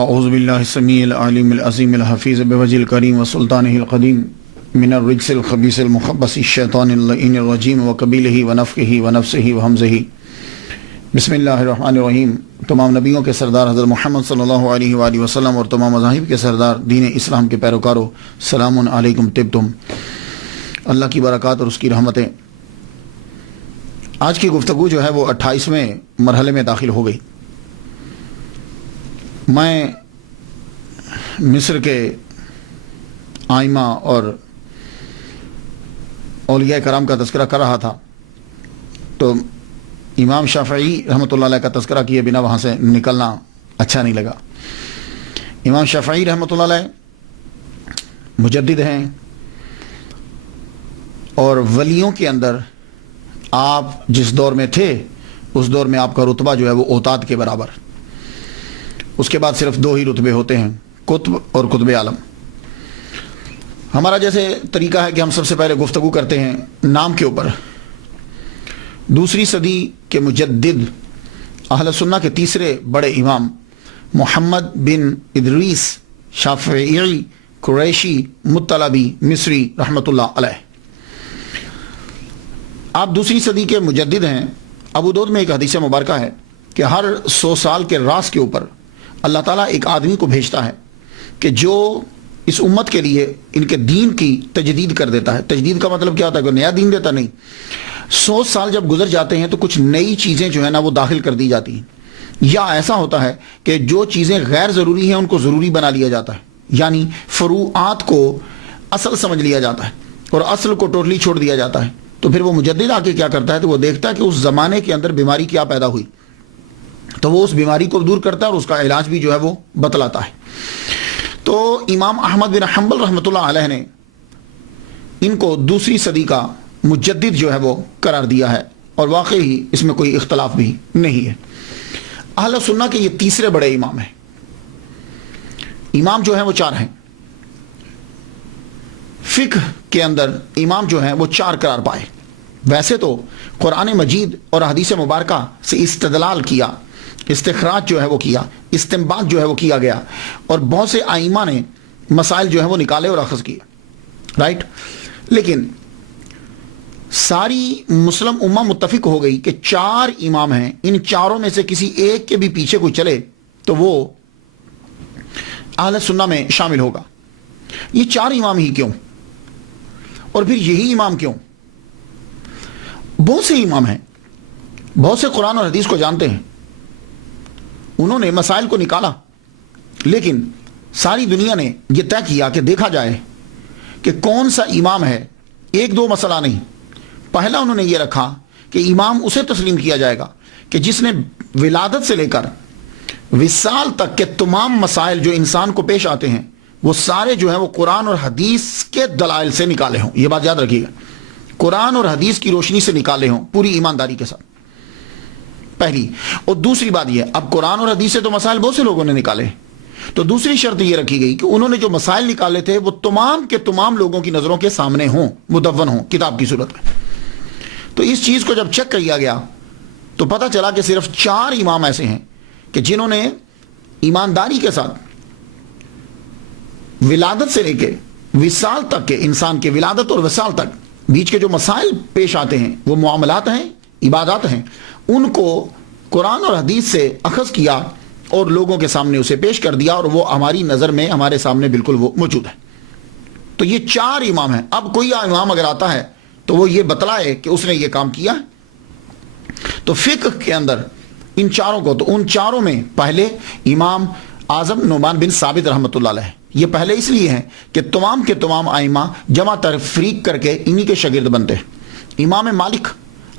اعوذ باللہ السمیع العلیم العظیم الحفیظ بوجہ الکریم وسلطانہ القدیم من الرجس الخبیث المخبث الشیطان اللعین الرجیم وقبیلہ ونفخہ ونفسہ وہمزہ۔ بسم اللہ الرحمن الرحیم۔ تمام نبیوں کے سردار حضرت محمد صلی اللہ علیہ وآلہ وسلم اور تمام مذاہب کے سردار دین اسلام کے پیروکاروں، سلام علیکم طبتم۔ اللہ کی برکات اور اس کی رحمتیں۔ آج کی گفتگو جو ہے وہ 28ویں مرحلے میں داخل ہو گئی۔ میں مصر کے آئمہ اور اولیاء کرام کا تذکرہ کر رہا تھا، تو امام شافعی رحمۃ اللہ علیہ کا تذکرہ کیے بنا وہاں سے نکلنا اچھا نہیں لگا۔ امام شافعی رحمۃ اللہ علیہ مجدد ہیں، اور ولیوں کے اندر آپ جس دور میں تھے اس دور میں آپ کا رتبہ جو ہے وہ اوتاد کے برابر۔ اس کے بعد صرف 2 ہی رتبے ہوتے ہیں، قطب اور قطب عالم۔ ہمارا جیسے طریقہ ہے کہ ہم سب سے پہلے گفتگو کرتے ہیں نام کے اوپر۔ دوسری صدی کے مجدد اہل سنہ کے تیسرے بڑے امام محمد بن ادریس شافعی قریشی مطلبی مصری رحمۃ اللہ علیہ، آپ دوسری صدی کے مجدد ہیں۔ ابو داؤد میں ایک حدیث مبارکہ ہے کہ ہر 100 سال کے راس کے اوپر اللہ تعالیٰ ایک آدمی کو بھیجتا ہے کہ جو اس امت کے لیے ان کے دین کی تجدید کر دیتا ہے۔ تجدید کا مطلب کیا ہوتا ہے؟ کہ نیا دین دیتا نہیں۔ 100 سال جب گزر جاتے ہیں تو کچھ نئی چیزیں جو ہیں نا وہ داخل کر دی جاتی ہیں، یا ایسا ہوتا ہے کہ جو چیزیں غیر ضروری ہیں ان کو ضروری بنا لیا جاتا ہے، یعنی فروعات کو اصل سمجھ لیا جاتا ہے اور اصل کو ٹوٹلی چھوڑ دیا جاتا ہے۔ تو پھر وہ مجدد آ کے کیا کرتا ہے؟ تو وہ دیکھتا ہے کہ اس زمانے کے اندر بیماری کیا پیدا ہوئی، تو وہ اس بیماری کو دور کرتا ہے اور اس کا علاج بھی جو ہے وہ بتلاتا ہے۔ تو امام احمد بن حنبل رحمۃ اللہ علیہ نے ان کو دوسری صدی کا مجدد جو ہے وہ قرار دیا ہے، اور واقعی اس میں کوئی اختلاف بھی نہیں ہے۔ اہل سنہ کے یہ تیسرے بڑے امام ہیں۔ امام جو ہیں وہ 4 ہیں۔ فقہ کے اندر امام جو ہیں وہ 4 قرار پائے۔ ویسے تو قرآن مجید اور حدیث مبارکہ سے استدلال کیا، استخراج جو ہے وہ کیا، استنباط جو ہے وہ کیا گیا، اور بہت سے ائمہ نے مسائل جو ہے وہ نکالے اور اخذ کیے، رائٹ۔ لیکن ساری مسلم امہ متفق ہو گئی کہ 4 امام ہیں، ان 4 میں سے کسی ایک کے بھی پیچھے کوئی چلے تو وہ اہل سنہ میں شامل ہوگا۔ یہ 4 امام ہی کیوں؟ اور پھر یہی امام کیوں؟ بہت سے امام ہیں، بہت سے قرآن اور حدیث کو جانتے ہیں، انہوں نے مسائل کو نکالا، لیکن ساری دنیا نے یہ طے کیا کہ دیکھا جائے کہ کون سا امام ہے۔ 1-2 مسئلہ نہیں، پہلا انہوں نے یہ رکھا کہ امام اسے تسلیم کیا جائے گا کہ جس نے ولادت سے لے کر وصال تک کے تمام مسائل جو انسان کو پیش آتے ہیں وہ سارے جو ہیں وہ قرآن اور حدیث کے دلائل سے نکالے ہوں۔ یہ بات یاد رکھیے گا، قرآن اور حدیث کی روشنی سے نکالے ہوں پوری ایمانداری کے ساتھ، پہلی۔ اور دوسری بات یہ، اب قرآن اور حدیث سے تو مسائل بہت سے لوگوں نے نکالے، تو دوسری شرط یہ رکھی گئی کہ انہوں نے جو مسائل نکالے تھے وہ تمام کے تمام لوگوں کی نظروں کے سامنے ہوں، مدون ہوں کتاب کی صورت میں۔ تو اس چیز کو جب چیک کیا گیا تو پتہ چلا کہ صرف 4 امام ایسے ہیں کہ جنہوں نے ایمانداری کے ساتھ ولادت سے لے کے وصال تک کے، انسان کے ولادت اور وصال تک بیچ کے جو مسائل پیش آتے ہیں وہ معاملات ہیں، عبادات ہیں، ان کو قرآن اور حدیث سے اخذ کیا اور لوگوں کے سامنے اسے پیش کر دیا، اور وہ ہماری نظر میں ہمارے سامنے بالکل وہ موجود ہے۔ تو یہ 4 امام ہیں۔ اب کوئی امام اگر آتا ہے تو وہ یہ بتلائے کہ اس نے یہ کام کیا۔ تو فقہ کے اندر ان 4 کو، تو ان 4 میں پہلے امام اعظم نعمان بن ثابت رحمۃ اللہ علیہ، یہ پہلے اس لیے ہیں کہ تمام کے تمام ائمہ جمع تفریق کر کے انہی کے شاگرد بنتے ہیں۔ امام مالک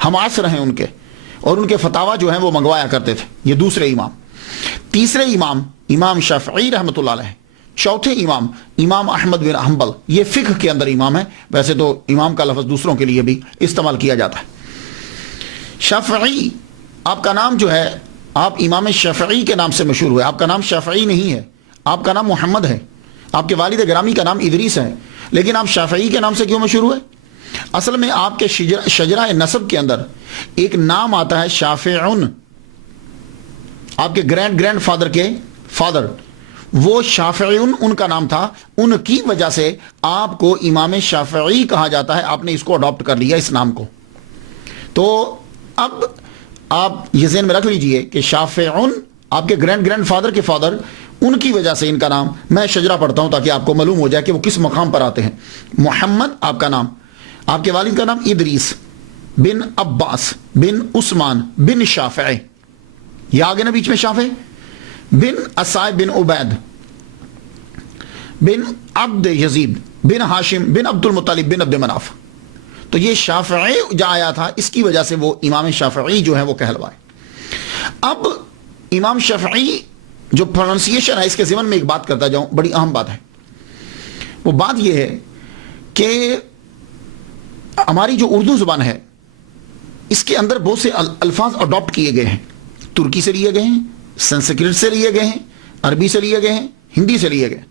ہم عصر ہیں ان کے، اور ان کے فتاویٰ جو ہیں وہ منگوایا کرتے تھے۔ یہ دوسرے امام۔ تیسرے امام امام شافعی رحمۃ اللہ علیہ۔ چوتھے امام امام احمد بن حنبل، یہ فقہ کے اندر امام ہے، ویسے تو امام کا لفظ دوسروں کے لیے بھی استعمال کیا جاتا ہے۔ شافعی، آپ کا نام جو ہے، آپ امام شافعی کے نام سے مشہور ہوئے، آپ کا نام شافعی نہیں ہے، آپ کا نام محمد ہے، آپ کے والد گرامی کا نام ادریس ہے، لیکن آپ شافعی کے نام سے کیوں مشہور ہوئے؟ اصل میں آپ کے شجرہ نسب کے اندر ایک نام آتا ہے شافعون، آپ کے گرینڈ فادر کے فادر، وہ شافعیون ان کا نام تھا، ان کی وجہ سے آپ کو امام شافعی کہا جاتا ہے، آپ نے اس کو اڈاپٹ کر لیا اس نام کو۔ تو اب آپ یہ ذہن میں رکھ لیجئے کہ شافعیون آپ کے گرینڈ فادر کے فادر، ان کی وجہ سے ان کا نام، میں شجرہ پڑھتا ہوں تاکہ آپ کو معلوم ہو جائے کہ وہ کس مقام پر آتے ہیں۔ محمد آپ کا نام، آپ کے والد کا نام ادریس بن عباس بن عثمان بن شافع، یہ آگے نا بیچ میں شافع، بن اسائب بن عبید بن عبد یزید بن ہاشم بن عبد المطلب بن عبد مناف۔ تو یہ شافعی جو آیا تھا، اس کی وجہ سے وہ امام شافعی جو ہے وہ کہلوائے۔ اب امام شافعی جو پروننسیشن ہے، اس کے ضمن میں ایک بات کرتا جاؤں، بڑی اہم بات ہے۔ وہ بات یہ ہے کہ ہماری جو اردو زبان ہے، اس کے اندر بہت سے الفاظ اڈاپٹ کیے گئے ہیں، ترکی سے لیے گئے ہیں، سنسکرت سے لیے گئے ہیں، عربی سے لیے گئے ہیں، ہندی سے لیے گئے۔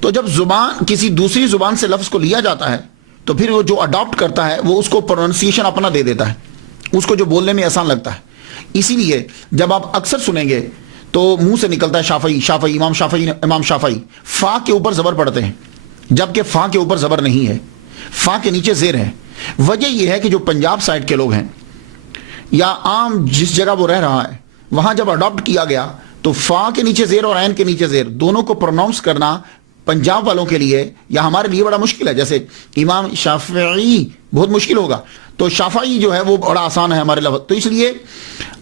تو جب زبان کسی دوسری زبان سے لفظ کو لیا جاتا ہے تو پھر وہ جو اڈاپٹ کرتا ہے وہ اس کو پروننسیشن اپنا دے دیتا ہے، اس کو جو بولنے میں آسان لگتا ہے۔ اسی لیے جب آپ اکثر سنیں گے تو منہ سے نکلتا ہے شافعی شافعی، امام شافعی امام شافعی، فا کے اوپر زبر پڑتے ہیں، جبکہ فا کے اوپر زبر نہیں ہے، فا کے نیچے زیر ہے۔ وجہ یہ ہے کہ جو پنجاب سائڈ کے لوگ ہیں یا عام جس جگہ وہ رہ رہا ہے، وہاں جب اڈاپٹ کیا گیا تو فا کے نیچے زیر اور عین کے نیچے زیر دونوں کو پروناؤنس کرنا پنجاب والوں کے لیے یا ہمارے لیے بڑا مشکل ہے۔ جیسے امام شافعی بہت مشکل ہوگا، تو شافعی جو ہے وہ بڑا آسان ہے ہمارے لفظ۔ تو اس لیے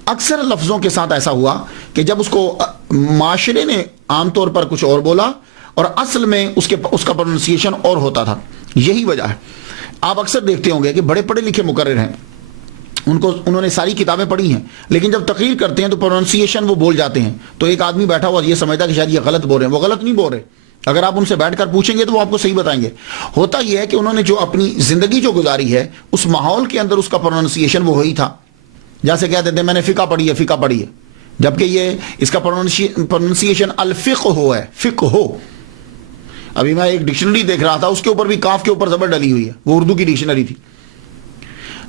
اکثر لفظوں کے ساتھ ایسا ہوا کہ جب اس کو معاشرے نے عام طور پر کچھ اور بولا اور اصل میں اس کا پروننسیشن اور ہوتا تھا، یہی وجہ ہے۔ آپ اکثر دیکھتے ہوں گے کہ بڑے پڑھے لکھے مقرر ہیں، انہوں نے ساری کتابیں پڑھی ہیں، لیکن جب تقریر کرتے ہیں تو پروننسیشن وہ بول جاتے ہیں، تو ایک آدمی بیٹھا ہوا یہ سمجھتا کہ شاید یہ غلط بول رہے ہیں۔ وہ غلط نہیں بول رہے، اگر آپ ان سے بیٹھ کر پوچھیں گے تو وہ آپ کو صحیح بتائیں گے۔ ہوتا یہ ہے کہ انہوں نے جو اپنی زندگی جو گزاری ہے، اس ماحول کے اندر اس کا پروننسیشن وہ ہوئی تھا۔ جیسے کہتے تھے میں نے فقہ پڑھی ہے، جبکہ یہ اس کا پروننسیشن الفقہ ہو ہے، فقہ ہو۔ ابھی میں ایک ڈکشنری دیکھ رہا تھا، اس کے اوپر بھی کاف کے اوپر زبر ڈلی ہوئی ہے، وہ اردو کی ڈکشنری تھی،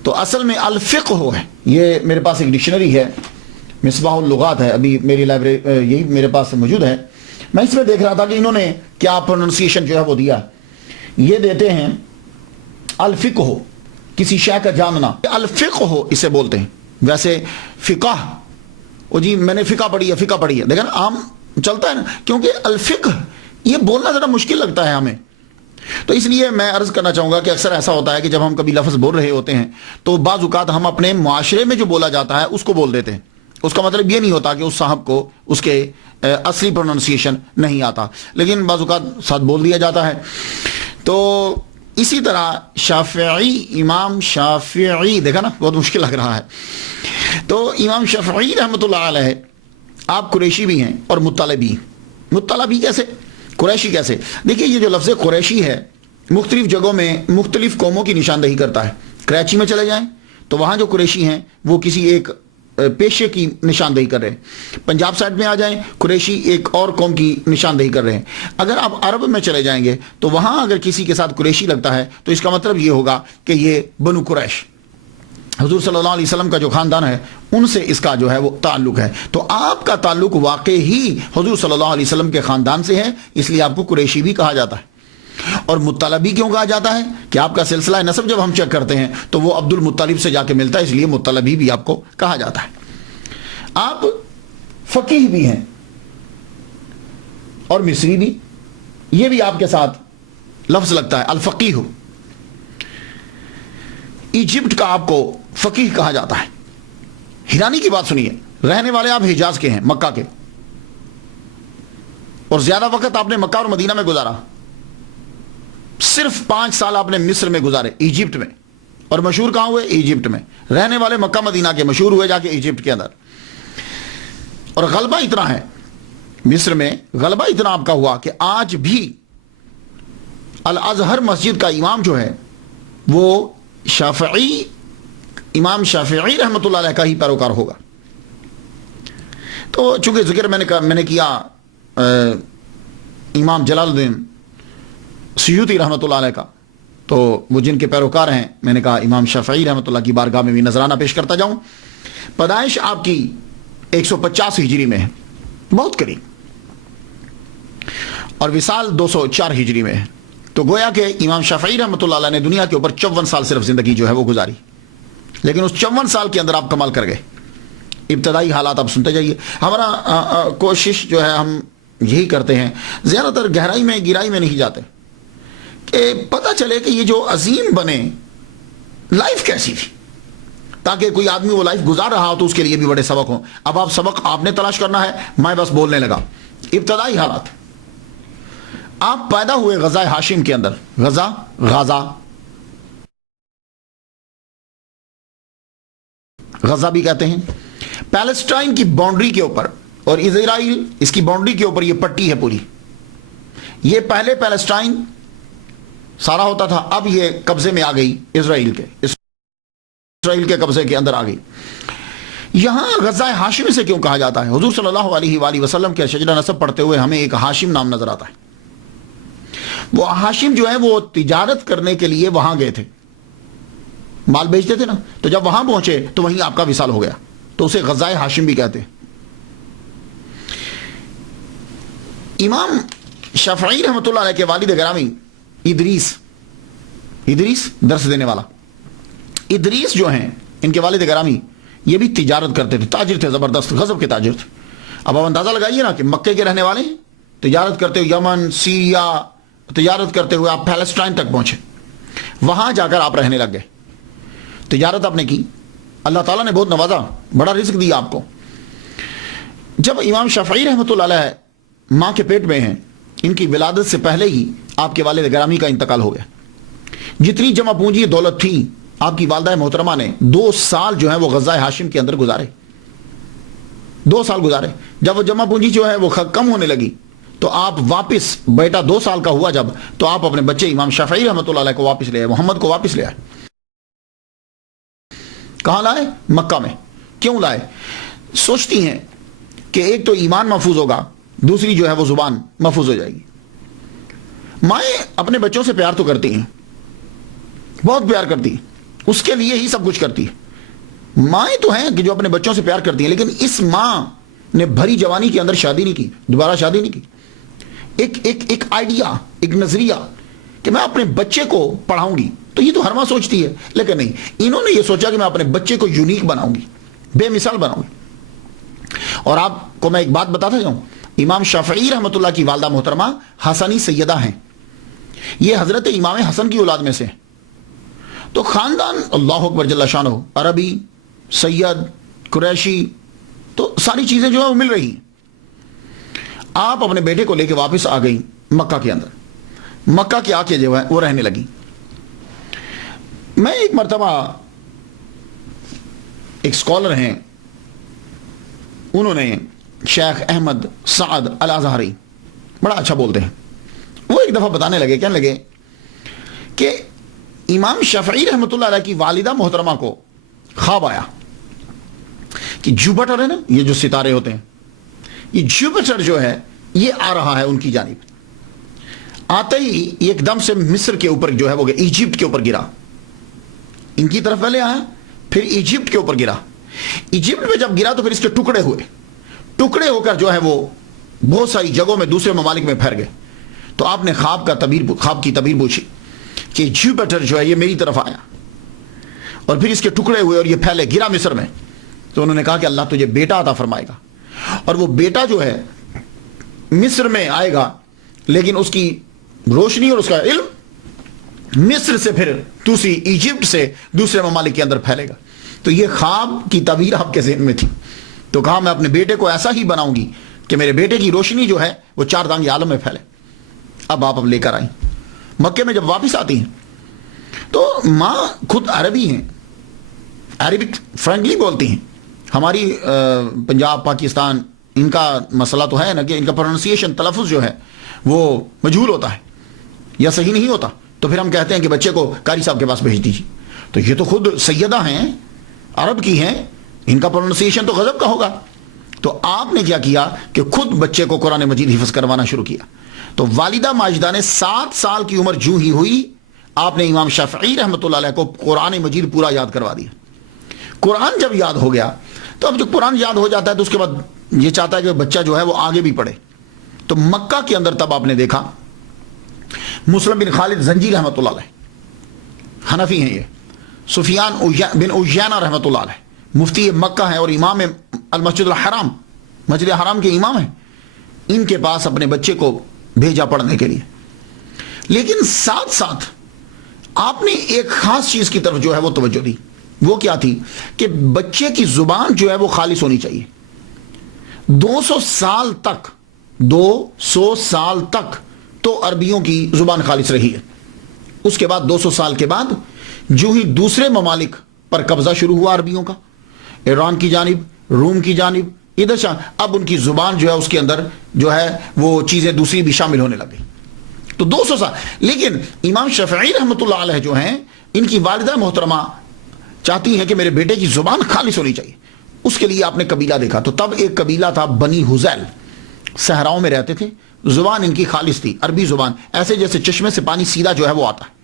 تو اصل میں الفقہ ہو ہے۔ یہ میرے پاس ایک ڈکشنری ہے، مصباح اللغات ہے، ابھی میری لائبریری یہی میرے پاس موجود ہے۔ میں اس میں دیکھ رہا تھا کہ انہوں نے کیا پروننسیشن جو ہے وہ دیا، یہ دیتے ہیں الفقہ ہو، کسی شے کا جاننا، الفقہ ہو اسے بولتے ہیں۔ ویسے فقہ، وہ جی میں نے فقہ پڑھی ہے، دیکھیں نا عام چلتا ہے نا، کیونکہ الفقہ یہ بولنا ذرا مشکل لگتا ہے ہمیں۔ تو اس لیے میں عرض کرنا چاہوں گا کہ اکثر ایسا ہوتا ہے کہ جب ہم کبھی لفظ بول رہے ہوتے ہیں تو بعض اوقات ہم اپنے معاشرے میں جو بولا جاتا ہے اس کو بول دیتے ہیں، اس کا مطلب یہ نہیں ہوتا کہ اس صاحب کو اس کے اصلی پروننسیشن نہیں آتا، لیکن بعض اوقات ساتھ بول دیا جاتا ہے۔ تو اسی طرح شافعی، امام شافعی، دیکھا نا بہت مشکل لگ رہا ہے۔ تو امام شافعی رحمۃ اللہ علیہ، آپ قریشی بھی ہیں اور مطلبی کیسے، قریشی کیسے؟ دیکھیے یہ جو لفظ قریشی ہے مختلف جگہوں میں مختلف قوموں کی نشاندہی کرتا ہے۔ کراچی میں چلے جائیں تو وہاں جو قریشی ہیں وہ کسی ایک پیشے کی نشاندہی کر رہے ہیں، پنجاب سائڈ میں آ جائیں قریشی ایک اور قوم کی نشاندہی کر رہے ہیں۔ اگر آپ عرب میں چلے جائیں گے تو وہاں اگر کسی کے ساتھ قریشی لگتا ہے تو اس کا مطلب یہ ہوگا کہ یہ بنو قریش، حضور صلی اللہ علیہ وسلم کا جو خاندان ہے ان سے اس کا جو ہے وہ تعلق ہے۔ تو آپ کا تعلق واقعی ہی حضور صلی اللہ علیہ وسلم کے خاندان سے ہے، اس لیے آپ کو قریشی بھی کہا جاتا ہے۔ اور مطلبی کیوں کہا جاتا ہے کہ آپ کا سلسلہ نسب جب ہم چیک کرتے ہیں تو وہ عبد المطلب سے جا کے ملتا ہے، اس لیے مطلبی بھی آپ کو کہا جاتا ہے۔ آپ فقیہ بھی ہیں اور مصری بھی، یہ بھی آپ کے ساتھ لفظ لگتا ہے الفقیہ۔ ایجپٹ کا آپ کو فقیہ کہا جاتا ہے۔ ہیرانی کی بات سنیے، رہنے والے آپ حجاز کے ہیں، مکہ کے، اور زیادہ وقت آپ نے مکہ اور مدینہ میں گزارا، صرف 5 سال آپ نے مصر میں گزارے، ایجپٹ میں، اور مشہور کہاں ہوئے؟ ایجپٹ میں۔ رہنے والے مکہ مدینہ کے، مشہور ہوئے جا کے ایجپٹ کے اندر۔ اور غلبہ اتنا ہے مصر میں، غلبہ اتنا آپ کا ہوا کہ آج بھی الازہر مسجد کا امام جو ہے وہ شافعی، امام شافعی رحمۃ اللہ علیہ کا ہی پیروکار ہوگا۔ تو چونکہ ذکر میں نے کیا امام جلال الدین سیوطی رحمۃ اللہ علیہ کا، تو وہ جن کے پیروکار ہیں، میں نے کہا امام شافعی رحمۃ اللہ کی بارگاہ میں بھی نذرانہ پیش کرتا جاؤں۔ پیدائش آپ کی 150 ہجری میں ہے، بہت قریب۔ اور وصال 204 ہجری میں ہے. تو گویا کہ امام شافعی رحمۃ اللہ علیہ نے دنیا کے اوپر 54 سال صرف زندگی جو ہے وہ گزاری، لیکن اس 54 سال کے اندر آپ کمال کر گئے. ابتدائی حالات آپ سنتے جائیے. ہمارا کوشش جو ہے ہم یہی کرتے ہیں، زیادہ تر گہرائی میں گہرائی میں نہیں جاتے، کہ پتہ چلے کہ یہ جو عظیم بنے لائف کیسی تھی، تاکہ کوئی آدمی وہ لائف گزار رہا ہو تو اس کے لیے بھی بڑے سبق ہوں. اب آپ سبق آپ نے تلاش کرنا ہے، میں بس بولنے لگا. ابتدائی حالات، آپ پیدا ہوئے غزہ ہاشم کے اندر. غزہ بھی کہتے ہیں. پیلسٹائن کی باؤنڈری کے اوپر اور اسرائیل اس کی باؤنڈری کے اوپر یہ پٹی ہے پوری. یہ پہلے پیلسٹائن سارا ہوتا تھا، اب یہ قبضے میں آ گئی اسرائیل کے قبضے کے اندر آ گئی. یہاں غزہ ہاشم سے کیوں کہا جاتا ہے؟ حضور صلی اللہ علیہ وآلہ وسلم کے شجرہ نسب پڑھتے ہوئے ہمیں ایک ہاشم نام نظر آتا ہے. وہ ہاشم جو ہے وہ تجارت کرنے کے لیے وہاں گئے تھے، مال بیچتے تھے نا، تو جب وہاں پہنچے تو وہیں آپ کا وصال ہو گیا، تو اسے غزہ ہاشم بھی کہتے ہیں. امام شافعی رحمۃ اللہ علیہ کے والد گرامی ادریس درس دینے والا ادریس جو ہیں، ان کے والد گرامی یہ بھی تجارت کرتے تھے، تاجر تھے، زبردست غضب کے تاجر تھے. اب آپ اندازہ لگائیے نا کہ مکے کے رہنے والے ہیں، تجارت کرتے ہوئے یمن، سیریا تجارت کرتے ہوئے آپ پیلسٹائن تک پہنچے، وہاں جا کر آپ رہنے لگ گئے. تجارت آپ نے کی، اللہ تعالیٰ نے بہت نوازا، بڑا رزق دیا آپ کو. جب امام شافعی رحمۃ اللہ علیہ ماں کے پیٹ میں ہیں، ان کی ولادت سے پہلے ہی آپ کے والد گرامی کا انتقال ہو گیا. جتنی جمع پونجی دولت تھی، آپ کی والدہ محترمہ نے 2 سال جو ہے وہ غزہ ہاشم کے اندر گزارے. 2 سال گزارے. جب وہ جمع پونجی جو ہے وہ کم ہونے لگی تو آپ واپس، بیٹا 2 سال کا ہوا جب، تو آپ اپنے بچے امام شافعی رحمۃ اللہ علیہ کو واپس لے آئے، محمد کو واپس لے آئے. کہاں لائے؟ مکہ میں. کیوں لائے؟ سوچتی ہیں کہ ایک تو ایمان محفوظ ہوگا، دوسری جو ہے وہ زبان محفوظ ہو جائے گی. مائیں اپنے بچوں سے پیار تو کرتی ہیں، بہت پیار کرتی ہیں، اس کے لیے ہی سب کچھ کرتی ہے. مائیں تو ہیں کہ جو اپنے بچوں سے پیار کرتی ہیں، لیکن اس ماں نے بھری جوانی کے اندر شادی نہیں کی، دوبارہ شادی نہیں کی. ایک آئیڈیا، ایک نظریہ کہ میں اپنے بچے کو پڑھاؤں گی، تو یہ تو ہر ماں سوچتی ہے، لیکن نہیں، انہوں نے یہ سوچا کہ میں اپنے بچے کو یونیک بناؤں گی، بے مثال بناؤں گی. اور آپ کو میں ایک بات بتاتا جاؤں، امام شافعی رحمۃ اللہ کی والدہ محترمہ حسنی سیدہ ہیں. یہ حضرت امام حسن کی اولاد میں سے ہیں. تو خاندان اللہ اکبر جل شانہ، عربی، سید، قریشی، تو ساری چیزیں جو ہے وہ مل رہی ہیں. آپ اپنے بیٹے کو لے کے واپس آ گئی مکہ کے اندر. مکہ کے آ کے جو ہے وہ رہنے لگی. میں ایک مرتبہ، ایک سکولر ہیں، انہوں نے شیخ احمد سعد الازہری، بڑا اچھا بولتے ہیں، وہ ایک دفعہ بتانے لگے، کہنے لگے کہ امام شافعی رحمۃ اللہ علیہ کی والدہ محترمہ کو خواب آیا کہ جوپیٹر ہے نا، یہ جو ستارے ہوتے ہیں، یہ جوپیٹر جو ہے یہ آ رہا ہے ان کی جانب. آتے ہی ایک دم سے مصر کے اوپر جو ہے وہ ایجپٹ کے اوپر گرا. ان کی طرف پہلے آیا، پھر ایجپٹ کے اوپر گرا. ایجپٹ میں جب گرا تو پھر اس کے ٹکڑے ہوئے، ٹکڑے ہو کر جو ہے وہ بہت ساری جگہوں میں دوسرے ممالک میں پھیل گئے. تو آپ نے خواب کی تعبیر پوچھی کہ جوپیٹر جو ہے یہ میری طرف آیا اور پھر اس کے ٹکڑے ہوئے اور یہ پھیلے، گرا مصر میں. تو انہوں نے کہا کہ اللہ تجھے بیٹا عطا فرمائے گا، اور وہ بیٹا جو ہے مصر میں آئے گا، لیکن اس کی روشنی اور اس کا علم مصر سے پھر دوسری ایجپٹ سے دوسرے ممالک کے اندر پھیلے گا. تو یہ خواب کی تعبیر آپ کے ذہن میں تھی. تو کہا میں اپنے بیٹے کو ایسا ہی بناؤں گی کہ میرے بیٹے کی روشنی جو ہے وہ 4 دانگ عالم میں پھیلے. اب آپ لے کر آئیں. مکے میں جب واپس آتی ہیں تو ماں خود عربی ہیں، عربک فرینکلی بولتی ہیں. ہماری پنجاب، پاکستان، ان کا مسئلہ تو ہے نا کہ ان کا پروننسیشن، تلفظ جو ہے وہ مجہول ہوتا ہے یا صحیح نہیں ہوتا، تو پھر ہم کہتے ہیں کہ بچے کو قاری صاحب کے پاس بھیج دیجیے. تو یہ تو خود سیدہ ہیں، عرب کی ہیں، ان کا پروننسیشن تو غضب کا ہوگا. تو آپ نے کیا کیا کہ خود بچے کو قرآن مجید حفظ کروانا شروع کیا. تو والدہ ماجدہ نے 7 سال کی عمر جو ہی ہوئی، آپ نے امام شافعی رحمۃ اللہ علیہ کو قرآن مجید پورا یاد کروا دیا. قرآن جب یاد ہو گیا تو اب جو قرآن یاد ہو جاتا ہے تو اس کے بعد یہ چاہتا ہے کہ بچہ جو ہے وہ آگے بھی پڑھے. تو مکہ کے اندر تب آپ نے دیکھا مسلم بن خالد زنجی رحمۃ اللہ علیہ، حنفی ہیں یہ، سفیان بن عیینہ رحمۃ اللہ علیہ مفتی مکہ ہیں اور امام المسجد الحرام، مسجد حرام کے امام ہیں، ان کے پاس اپنے بچے کو بھیجا پڑھنے کے لیے۔ لیکن ساتھ ساتھ آپ نے ایک خاص چیز کی طرف جو ہے وہ توجہ دی، وہ کیا تھی کہ بچے کی زبان جو ہے وہ خالص ہونی چاہیے۔ 200 سال تک تو عربیوں کی زبان خالص رہی ہے۔ اس کے بعد 200 سال کے بعد جو ہی دوسرے ممالک پر قبضہ شروع ہوا عربیوں کا، ایران کی جانب، روم کی جانب، ادھر اب ان کی زبان جو ہے اس کے اندر جو ہے وہ چیزیں دوسری بھی شامل ہونے لگی۔ تو 200 سال، لیکن امام شافعی رحمۃ اللہ علیہ جو ہیں، ان کی والدہ محترمہ چاہتی ہے کہ میرے بیٹے کی زبان خالص ہونی چاہیے۔ اس کے لیے آپ نے قبیلہ دیکھا، تو تب ایک قبیلہ تھا بنی حذیل، صحراؤں میں رہتے تھے، زبان ان کی خالص تھی، عربی زبان، ایسے جیسے چشمے سے پانی سیدھا جو ہے وہ آتا ہے،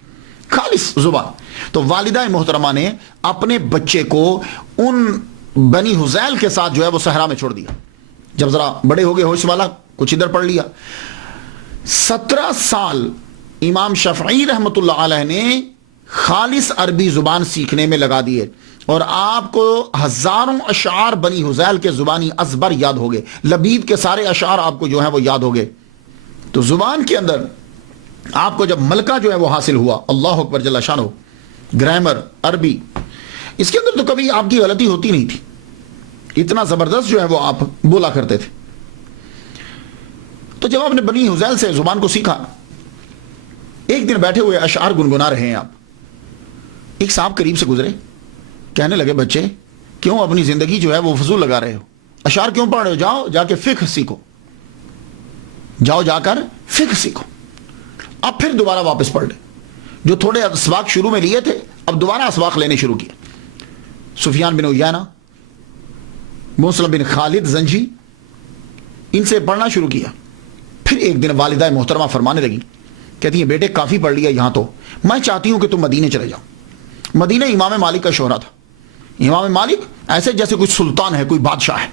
خالص زبان۔ تو والدہ محترمہ نے اپنے بچے کو ان بنی حذیل کے ساتھ جو ہے وہ صحرا میں چھوڑ دیا۔ جب ذرا بڑے ہو گئے، ہوش والا، کچھ ادھر پڑھ لیا۔ 17 سال امام شافعی رحمۃ اللہ علیہ نے خالص عربی زبان سیکھنے میں لگا دیے، اور آپ کو ہزاروں اشعار بنی حذیل کے زبانی ازبر یاد ہو گئے، لبید کے سارے اشعار آپ کو جو ہیں وہ یاد ہو گئے۔ تو زبان کے اندر آپ کو جب ملکہ جو ہے وہ حاصل ہوا، اللہ اکبر جل شانہ، گرامر، عربی، اس کے اندر تو کبھی آپ کی غلطی ہوتی نہیں تھی، اتنا زبردست جو ہے وہ آپ بولا کرتے تھے۔ تو جب آپ نے بنی حذیل سے زبان کو سیکھا، ایک دن بیٹھے ہوئے اشعار گنگنا رہے ہیں آپ، ایک صاحب قریب سے گزرے، کہنے لگے بچے کیوں اپنی زندگی جو ہے وہ فضول لگا رہے ہو، اشعار کیوں پڑھ رہے ہو، جاؤ جا کے فقہ سیکھو، جاؤ جا کر فقہ سیکھو۔ اب پھر دوبارہ واپس پڑھ لیں، جو تھوڑے اسباق شروع میں لیے تھے اب دوبارہ اسباق لینے شروع کیے۔ سفیان بن عیینہ، مسلم بن خالد زنجی، ان سے پڑھنا شروع کیا۔ پھر ایک دن والدہ محترمہ فرمانے لگی، کہتی ہیں بیٹے کافی پڑھ لیا یہاں تو، میں چاہتی ہوں کہ تم مدینے چلے جاؤ۔ مدینہ امام مالک کا شہرہ تھا، امام مالک ایسے جیسے کوئی سلطان ہے، کوئی بادشاہ ہے،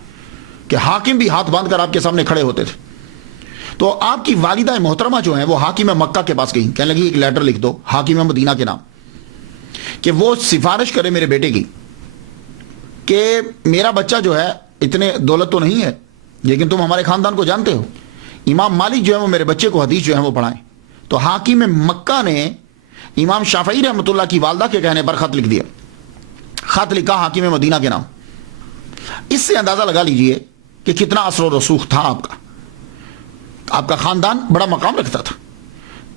کہ حاکم بھی ہاتھ باندھ کر آپ کے سامنے کھڑے ہوتے تھے۔ تو آپ کی والدہ محترمہ جو ہیں وہ حاکم مکہ کے پاس گئی، کہنے لگی ایک لیٹر لکھ دو حاکم مدینہ کے نام، کہ وہ سفارش کرے میرے بیٹے کی کہ میرا بچہ جو ہے اتنے دولت تو نہیں ہے، لیکن تم ہمارے خاندان کو جانتے ہو، امام مالک جو ہے وہ میرے بچے کو حدیث جو ہے وہ پڑھائیں۔ تو حاکم مکہ نے امام شافعی رحمۃ اللہ کی والدہ کے کہنے پر خط لکھ دیا، خط لکھا حاکم مدینہ کے نام۔ اس سے اندازہ لگا لیجئے کہ کتنا اثر و رسوخ تھا آپ کا خاندان بڑا مقام رکھتا تھا۔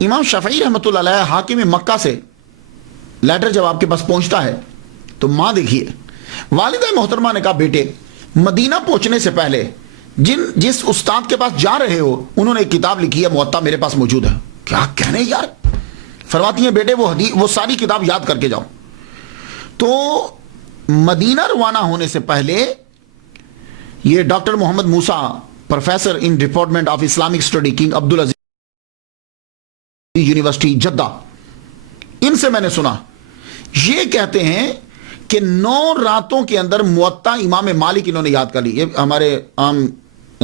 امام شافعی رحمۃ اللہ علیہ حاکم مکہ سے لیٹر جب آپ کے پاس پہنچتا ہے تو ماں دیکھیے، والدہ محترمہ نے کہا بیٹے مدینہ پہنچنے سے پہلے جس استاد کے پاس جا رہے ہو انہوں نے ایک کتاب لکھی ہے موطا، میرے پاس موجود ہے۔ کیا کہنے یار، فرماتی ہیں بیٹے وہ ساری کتاب یاد کر کے جاؤ۔ تو مدینہ روانہ ہونے سے پہلے یہ doctor Muhammad Musa, professor in department of Islamic study, King Abdulaziz university Jeddah, ان سے میں نے سنا، یہ کہتے ہیں کہ 9 راتوں کے اندر موطا امام مالک انہوں نے یاد کر لی۔ یہ ہمارے عام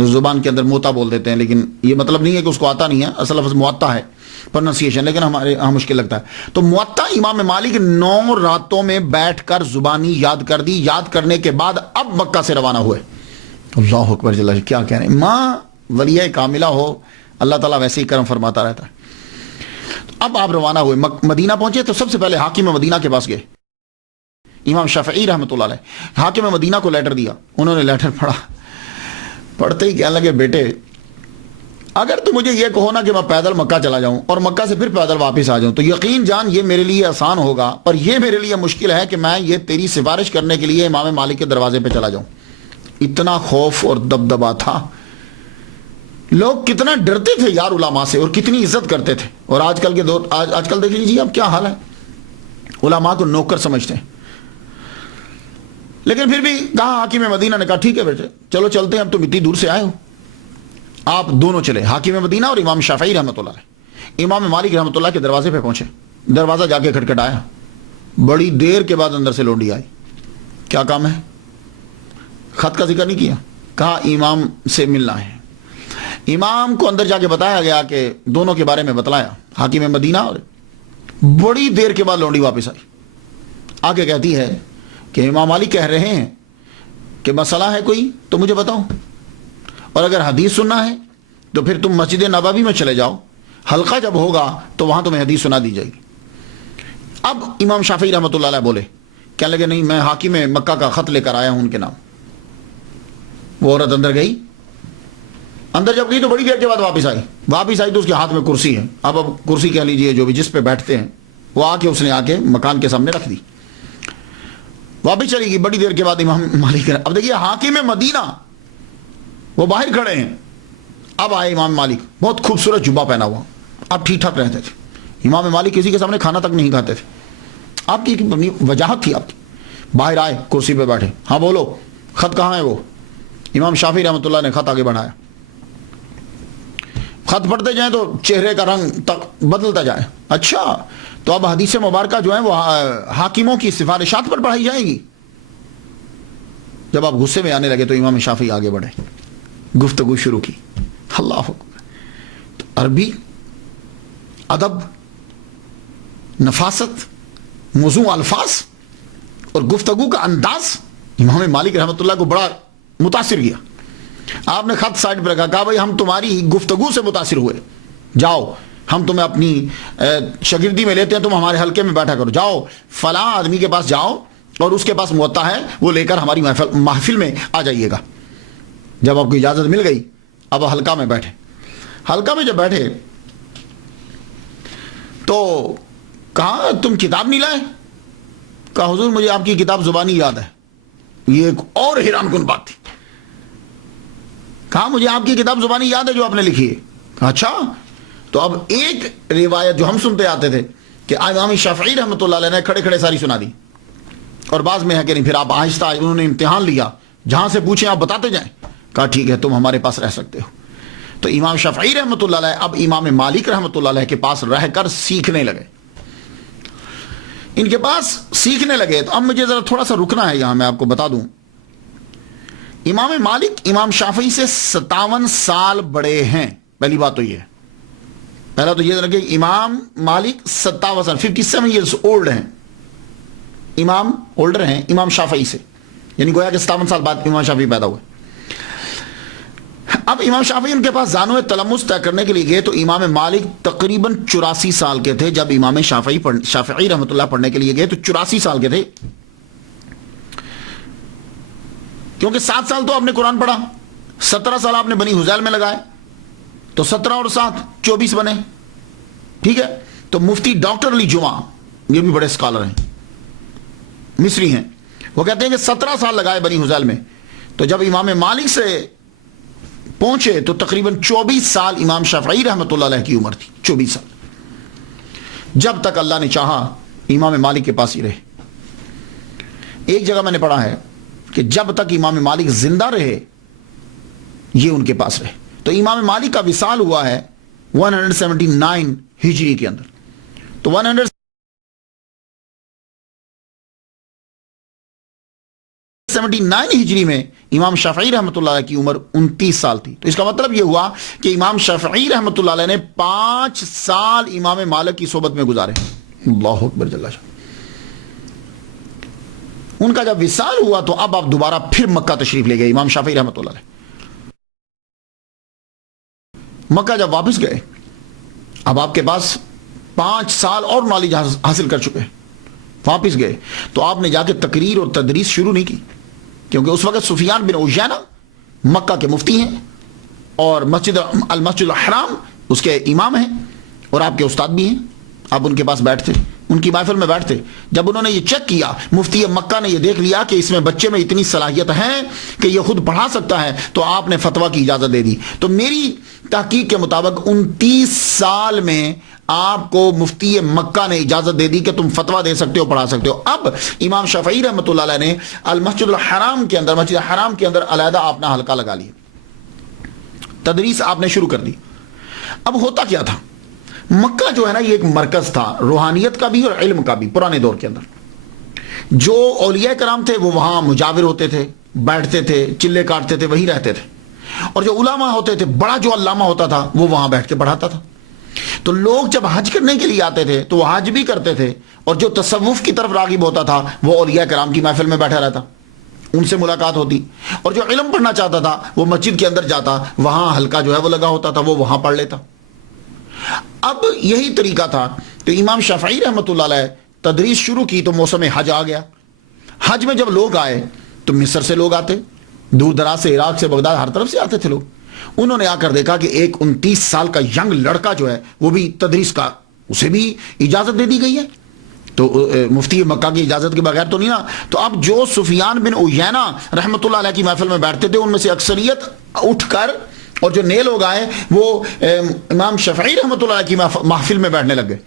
زبان کے اندر موطا بول دیتے ہیں، لیکن یہ مطلب نہیں ہے کہ اس کو آتا نہیں ہے، اصل لفظ موطا ہے پروننسیشن، لیکن ہمارے یہاں مشکل لگتا ہے۔ تو موطا امام مالک 9 راتوں میں بیٹھ کر زبانی یاد کر دی، یاد کرنے کے بعد اب مکہ سے روانہ ہوئے۔ اللہ اکبر جل، کیا کہہ رہے ہیں، ماں ولیہ کاملہ ہو، اللہ تعالیٰ ویسے ہی کرم فرماتا رہتا ہے۔ اب آپ روانہ ہوئے، مدینہ پہنچے تو سب سے پہلے حاکم مدینہ کے پاس گئے، امام شافعی رحمۃ اللہ علیہ۔ حاکم مدینہ کو لیٹر دیا، انہوں نے لیٹر پڑھا، پڑھتے ہی کہنے لگے بیٹے اگر تو مجھے یہ کہو نا کہ میں پیدل مکہ چلا جاؤں اور مکہ سے پھر پیدل واپس آ جاؤں تو یقین جان یہ میرے لیے آسان ہوگا، اور یہ میرے لیے مشکل ہے کہ میں یہ تیری سفارش کرنے کے لیے امام مالک کے دروازے پہ چلا جاؤں۔ اتنا خوف اور دبدبا تھا، لوگ کتنا ڈرتے تھے یار علماء سے اور کتنی عزت کرتے تھے۔ اور آج کل کے دور، آج کل دیکھ لیجیے اب کیا حال ہے، علماء کو نوکر سمجھتے ہیں۔ لیکن پھر بھی کہا حاکم مدینہ نے کہا ٹھیک ہے بیٹے چلو چلتے ہیں، اب تم اتنی دور سے آئے ہو۔ آپ دونوں چلے، حاکم مدینہ اور امام شافعی رحمۃ اللہ علیہ۔ امام مالک رحمۃ اللہ کے دروازے پہ پہنچے، دروازہ جا کے کھٹکھٹایا، بڑی دیر کے بعد اندر سے لونڈی آئی۔ کیا کام ہے؟ خط کا ذکر نہیں کیا، کہا امام سے ملنا ہے۔ امام کو اندر جا کے بتایا گیا کہ دونوں کے بارے میں بتلایا حاکم مدینہ، اور بڑی دیر کے بعد لونڈی واپس آئی، آ کے کہتی ہے کہ امام مالک کہہ رہے ہیں کہ مسئلہ ہے کوئی تو مجھے بتاؤ، اور اگر حدیث سننا ہے تو پھر تم مسجد نبوی میں چلے جاؤ، حلقہ جب ہوگا تو وہاں تمہیں حدیث سنا دی جائے گی۔ اب امام شافعی رحمۃ اللہ علیہ بولے، کہنے لگے نہیں، میں حاکم مکہ کا خط لے کر آیا ہوں ان کے نام۔ وہ عورت اندر گئی، اندر جب گئی تو بڑی دیر کے بعد واپس آئی تو اس کے ہاتھ میں کرسی ہے، اب کرسی کہہ لیجئے جو بھی جس پہ بیٹھتے ہیں، وہ اس نے آ کے مکان کے سامنے رکھ دی، واپس چلی گئی۔ بڑی دیر کے بعد امام مالک، اب دیکھیے حاکم مدینہ وہ باہر کھڑے ہیں، اب آئے امام مالک، بہت خوبصورت جبہ پہنا ہوا، اب ٹھیک ٹھاک رہتے تھے۔ امام مالک کسی کے سامنے کھانا تک نہیں کھاتے تھے، آپ کی وجاہت تھی آپ کی۔ باہر آئے، کرسی پہ بیٹھے، ہاں بولو خط کہاں ہے؟ وہ امام شافعی رحمۃ اللہ نے خط آگے بڑھایا، خط پڑھتے جائیں تو چہرے کا رنگ تک بدلتا جائے، اچھا تو اب حدیث مبارکہ جو ہیں وہ حاکموں کی سفارشات پر پڑھائی جائیں گی۔ جب آپ غصے میں آنے لگے تو امام شافعی آگے بڑھے، گفتگو شروع کی، اللہ اکبر، تو عربی، ادب، نفاست، موزوں الفاظ اور گفتگو کا انداز امام مالک رحمۃ اللہ کو بڑا متاثر کیا۔ آپ نے خط سائڈ پہ رکھا، کہا بھائی ہم تمہاری گفتگو سے متاثر ہوئے، جاؤ ہم تمہیں اپنی شاگردی میں لیتے ہیں، تم ہمارے حلقے میں بیٹھا کرو، جاؤ فلاں آدمی کے پاس جاؤ اور اس کے پاس موطا ہے، وہ لے کر ہماری محفل میں آ جائیے گا۔ جب آپ کو اجازت مل گئی، اب حلقہ میں بیٹھے، حلقہ میں جب بیٹھے تو کہا تم کتاب نہیں لائے؟ کہا حضور مجھے آپ کی کتاب زبانی یاد ہے۔ یہ ایک اور حیران کن بات تھی، کہا مجھے آپ کی کتاب زبانی یاد ہے جو آپ نے لکھی ہے۔ کہا اچھا، تو اب ایک روایت جو ہم سنتے آتے تھے کہ امام شافعی رحمۃ اللہ علیہ نے کھڑے کھڑے ساری سنا دی، اور بعض میں ہے کہ نہیں، پھر آپ آہستہ انہوں نے امتحان لیا، جہاں سے پوچھیں آپ بتاتے جائیں۔ کہا ٹھیک ہے تم ہمارے پاس رہ سکتے ہو۔ تو امام شافعی رحمۃ اللہ علیہ اب امام مالک رحمۃ اللہ علیہ کے پاس رہ کر سیکھنے لگے، ان کے پاس سیکھنے لگے۔ تو اب مجھے ذرا تھوڑا سا رکنا ہے یہاں، میں آپ کو بتا دوں امام مالک امام شافعی سے 57 سال بڑے ہیں۔ پہلی بات تو یہ ہے، پہلا تو یہ کہ امام مالک 57 سال 57 ایئرز اولڈ ہیں، امام اولڈر ہیں امام شافعی سے، یعنی گویا کہ 57 سال بعد امام شافعی پیدا ہوئے۔ اب امام شافعی ان کے پاس زانو تلمس طے کرنے کے لیے گئے تو امام مالک تقریباً 84 سال کے تھے۔ جب امام شافعی رحمۃ اللہ پڑھنے کے لیے گئے تو 84 سال کے تھے، کیونکہ 7 سال تو آپ نے قرآن پڑھا، 17 سال آپ نے بنی حذیل میں لگائے، تو 17 اور 7 24 بنے، ٹھیک ہے۔ تو مفتی ڈاکٹر علی جمعہ، یہ بھی بڑے اسکالر ہیں، مصری ہیں، وہ کہتے ہیں کہ 17 سال لگائے بنی حذیل میں، تو جب امام مالک سے پہنچے تو تقریباً 24 سال امام شافعی رحمۃ اللہ علیہ کی عمر تھی، 24 سال، جب تک اللہ نے چاہا امام مالک کے پاس ہی رہے۔ ایک جگہ میں نے پڑھا ہے کہ جب تک امام مالک زندہ رہے یہ ان کے پاس رہے۔ تو امام مالک کا وصال ہوا ہے 179 ہجری کے اندر، تو 179 ہجری میں امام شافعی رحمۃ اللہ علیہ کی عمر 29 سال تھی۔ تو اس کا مطلب یہ ہوا کہ امام شافعی رحمۃ اللہ علیہ نے 5 سال امام مالک کی صحبت میں گزارے۔ اللہ اکبر جل شانہ۔ ان کا جب وصال ہوا تو اب آپ دوبارہ پھر مکہ تشریف لے گئے امام شافعی رحمۃ اللہ علیہ۔ مکہ جب واپس گئے، اب آپ کے پاس 5 سال اور نالج حاصل کر چکے، واپس گئے تو آپ نے جا کے تقریر اور تدریس شروع نہیں کی، کیونکہ اس وقت سفیان بن عیینہ مکہ کے مفتی ہیں اور المسجد الحرام اس کے امام ہیں اور آپ کے استاد بھی ہیں۔ آپ ان کے پاس بیٹھتے، ان کی محفل میں بیٹھتے، جب انہوں نے یہ چیک کیا، مفتی مکہ نے یہ دیکھ لیا کہ اس میں بچے میں اتنی صلاحیت ہے کہ یہ خود پڑھا سکتا ہے، تو آپ نے فتویٰ کی اجازت دے دی۔ تو میری تحقیق کے مطابق 29 سال میں آپ کو مفتی مکہ نے اجازت دے دی کہ تم فتویٰ دے سکتے ہو، پڑھا سکتے ہو۔ اب امام شافعی رحمۃ اللہ علیہ نے المسجد الحرام کے اندر، مسجد حرام کے اندر علیحدہ اپنا حلقہ لگا لیا، تدریس آپ نے شروع کر دی۔ اب ہوتا کیا تھا، مکہ جو ہے نا یہ ایک مرکز تھا روحانیت کا بھی اور علم کا بھی پرانے دور کے اندر۔ جو اولیاء کرام تھے وہ وہاں مجاور ہوتے تھے، بیٹھتے تھے، چلے کاٹتے تھے، وہی رہتے تھے۔ اور جو علماء ہوتے تھے، بڑا جو علامہ ہوتا تھا وہ وہاں بیٹھ کے پڑھاتا تھا. تو لوگ جب حج کرنے کے لیے آتے تھے تو وہ حج بھی کرتے تھے، اور جو تصوف کی طرف راغب ہوتا تھا وہ اولیاء کرام کی محفل میں بیٹھا رہتا، ان سے ملاقات ہوتی. اور جو علم پڑھنا چاہتا تھا وہ مسجد کے اندر جاتا، وہاں حلقہ جو ہے وہ لگا ہوتا تھا، وہ وہاں پڑھ لیتا. اب یہی طریقہ تھا. تو امام شافعی رحمۃ اللہ علیہ تدریس شروع کی تو موسم حج آ گیا. حج میں جب لوگ آئے تو مصر سے لوگ آتے، دور دراز سے، عراق سے، بغداد، ہر طرف سے آتے تھے لوگ. انہوں نے آ کر دیکھا کہ ایک 29 سال کا ینگ لڑکا جو ہے وہ بھی تدریس کا، اسے بھی اجازت دے دی گئی ہے. تو مفتی مکہ کی اجازت کے بغیر تو نہیں نا. تو اب جو سفیان بن عیینہ رحمۃ اللہ علیہ کی محفل میں بیٹھتے تھے ان میں سے اکثریت اٹھ کر، اور جو نئے لوگ آئے وہ امام شافعی رحمۃ اللہ علیہ کی محفل میں بیٹھنے لگ گئے،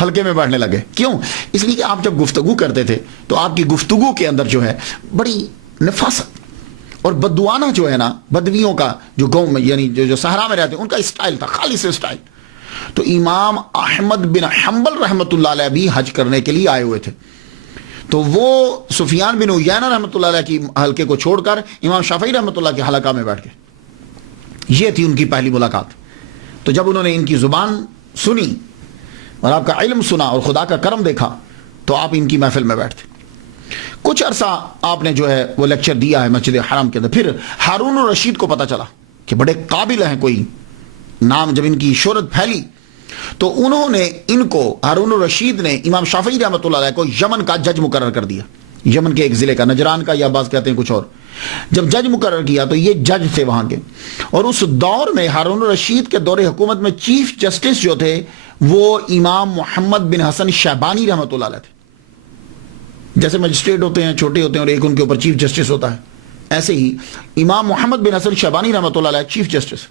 حلقے میں بیٹھنے لگے. کیوں؟ اس لیے کہ آپ جب گفتگو کرتے تھے تو آپ کی گفتگو کے اندر جو ہے بڑی نفاست اور بدوانہ جو ہے نا، بدویوں کا جو گاؤں میں یعنی جو صحرا میں رہتے ہیں ان کا اسٹائل تھا، خالص اسٹائل. تو امام احمد بن حنبل رحمۃ اللہ علیہ بھی حج کرنے کے لیے آئے ہوئے تھے. تو وہ سفیان بن عیینہ رحمۃ اللہ علیہ کی حلقے کو چھوڑ کر امام شافعی رحمۃ اللہ کے حلقہ میں بیٹھ گئے. یہ تھی ان کی پہلی ملاقات. تو جب انہوں نے ان کی زبان سنی اور آپ کا علم سنا اور خدا کا کرم دیکھا تو آپ ان کی محفل میں بیٹھتے. کچھ عرصہ آپ نے جو ہے وہ لیکچر دیا ہے مسجد حرام کے اندر. پھر ہارون الرشید کو پتہ چلا کہ بڑے قابل ہیں، کوئی نام، جب ان کی شہرت پھیلی تو انہوں نے ان کو، ہارون الرشید نے امام شافعی رحمۃ اللہ علیہ کو یمن کا جج مقرر کر دیا. یمن کے ایک ضلع کا، نجران کا، یا بعض کہتے ہیں کچھ اور. جب جج مقرر کیا تو یہ جج تھے وہاں کے. اور اس دور میں ہارون الرشید کے دور حکومت میں چیف جسٹس جو تھے وہ امام محمد بن حسن شیبانی رحمۃ اللہ علیہ تھے. جیسے مجسٹریٹ ہوتے ہیں، چھوٹے ہوتے ہیں، اور ایک ان کے اوپر چیف جسٹس ہوتا ہے، ایسے ہی امام محمد بن حسن شیبانی رحمۃ اللہ علیہ چیف جسٹس.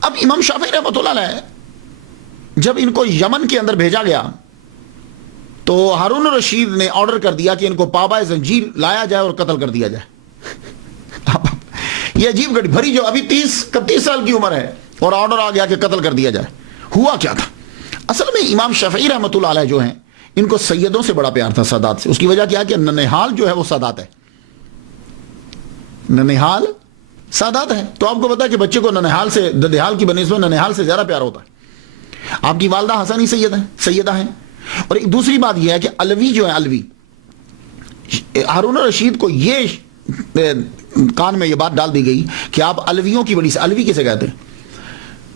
اب امام شافعی رحمۃ اللہ علیہ جب ان کو یمن کے اندر بھیجا گیا تو ہارون الرشید نے آرڈر کر دیا کہ ان کو پابائے زنجیر لایا جائے اور قتل کر دیا جائے. یہ عجیب گھڑی بھری، جو ابھی 31 سال کی عمر ہے اور آرڈر آ گیا کہ قتل کر دیا جائے. ہوا کیا تھا؟ اصل میں امام شافعی رحمۃ اللہ علیہ جو ہیں ان کو سیدوں سے بڑا پیار تھا، سادات سے. اس کی وجہ کیا ہے کہ ننہال جو ہے وہ سادات ہے، ننہال سادات ہے. تو آپ کو پتا ہے کہ بچے کو ننہال سے، ددہال کی بنسبت ننہال سے زیادہ پیار ہوتا ہے. آپ کی والدہ حسنی سیدہ ہیں. اور ایک دوسری بات یہ ہے کہ علوی جو ہے، علوی، ہارون الرشید کو یہ کان میں یہ بات ڈال دی گئی کہ آپ علویوں کی بڑی، علوی کسے کہتے ہیں؟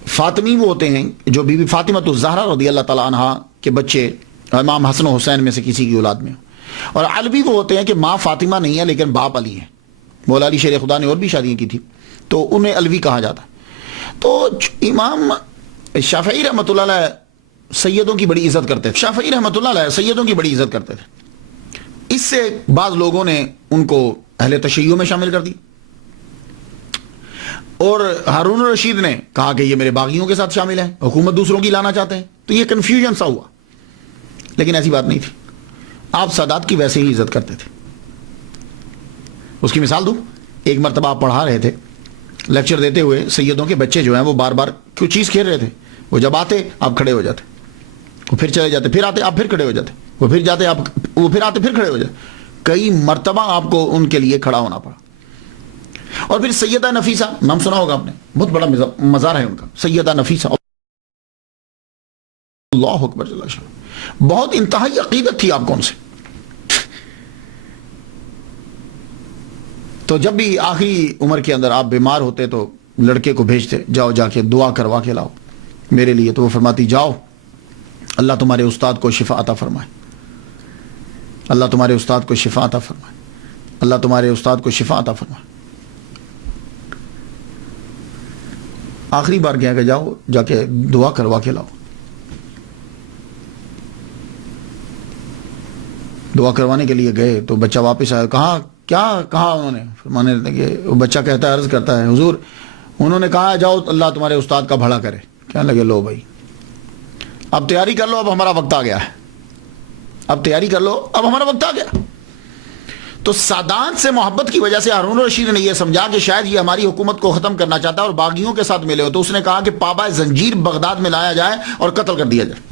فاطمی وہ ہوتے ہیں جو بی بی فاطمہ الزہرا رضی اللہ تعالیٰ عنہا کے بچے امام حسن و حسین میں سے کسی کی اولاد میں. اور علوی وہ ہوتے ہیں کہ ماں فاطمہ نہیں ہے لیکن باپ علی ہے. مولا علی شیر خدا نے اور بھی شادیاں کی تھی تو انہیں علوی کہا جاتا. تو امام شافعی رحمۃ اللہ علیہ سیدوں کی بڑی عزت کرتے تھے. شافعی رحمۃ اللہ علیہ سیدوں کی بڑی عزت کرتے تھے. اس سے بعض لوگوں نے ان کو اہل تشیع میں شامل کر دی، اور ہارون الرشید نے کہا کہ یہ میرے باغیوں کے ساتھ شامل ہیں، حکومت دوسروں کی لانا چاہتے ہیں. تو یہ کنفیوژن سا ہوا، لیکن ایسی بات نہیں تھی. آپ سادات کی ویسے ہی عزت کرتے تھے. اس کی مثال دوں. ایک مرتبہ آپ پڑھا رہے تھے، لیکچر دیتے ہوئے سیدوں کے بچے جو ہیں وہ بار بار کوئی چیز کھیل رہے تھے. وہ جب آتے آپ کھڑے ہو جاتے، وہ پھر چلے جاتے، پھر آتے آپ پھر کھڑے ہو جاتے، وہ پھر جاتے آپ، وہ پھر آتے پھر کھڑے ہو جاتے. کئی مرتبہ آپ کو ان کے لیے کھڑا ہونا پڑا. اور پھر سیدہ نفیسہ، نام سنا ہوگا آپ نے، بہت بڑا مزار ہے ان کا، سیدہ نفیسہ. اللہ اکبر، بہت انتہائی عقیدت تھی آپ کو ان سے. تو جب بھی آخری عمر کے اندر آپ بیمار ہوتے تو لڑکے کو بھیجتے، جاؤ جا کے دعا کروا کے لاؤ میرے لیے. تو وہ فرماتی جاؤ، اللہ تمہارے استاد کو شفا عطا فرمائے، اللہ تمہارے استاد کو شفا عطا فرمائے، اللہ تمہارے استاد کو شفا عطا فرمائے. آخری بار گیا کہ جاؤ جا کے دعا کروا کے لاؤ. دعا کروانے کے لیے گئے تو بچہ واپس آیا. کہا انہوں نے؟ فرمانے لگے، وہ بچہ کہتا ہے، عرض کرتا ہے، حضور انہوں نے کہا جاؤ اللہ تمہارے استاد کا بھلا کرے. کہنے لگے لو بھائی اب تیاری کر لو، اب ہمارا وقت آ گیا ہے، اب تیاری کر لو، اب ہمارا وقت آ گیا. تو سادات سے محبت کی وجہ سے ہارون الرشید نے یہ سمجھا کہ شاید یہ ہماری حکومت کو ختم کرنا چاہتا ہے اور باغیوں کے ساتھ ملے ہو. تو اس نے کہا کہ پابا زنجیر بغداد میں لایا جائے اور قتل کر دیا جائے.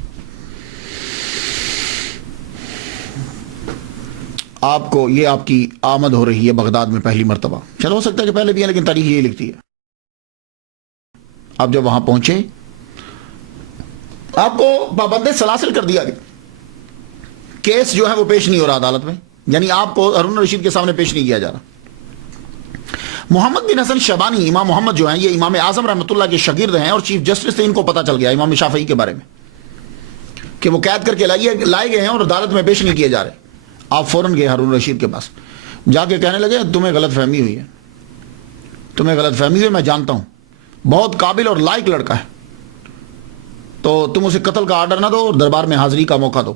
آپ کو یہ آپ کی آمد ہو رہی ہے بغداد میں پہلی مرتبہ. چلو ہو سکتا ہے کہ پہلے بھی ہے لیکن تاریخ یہ لکھتی ہے. آپ جب وہاں پہنچے آپ کو پابند سلاسل کر دیا گیا. کیس جو ہے وہ پیش نہیں ہو رہا عدالت میں, یعنی آپ کو ہارون رشید کے سامنے پیش نہیں کیا جا رہا. محمد بن حسن شیبانی, امام محمد جو ہیں یہ امام اعظم رحمۃ اللہ کے شاگرد ہیں اور چیف جسٹس سے ان کو پتہ چل گیا امام شافعی کے بارے میں کہ وہ قید کر کے لائے گئے ہیں اور عدالت میں پیش نہیں کیے جا رہے. آپ فوراً گئے ہارون رشید کے پاس, جا کے کہنے لگے تمہیں غلط فہمی ہوئی ہے, تمہیں غلط فہمی ہوئی ہے, میں جانتا ہوں بہت قابل اور لائق لڑکا ہے, تو تم اسے قتل کا آرڈر نہ دو اور دربار میں حاضری کا موقع دو.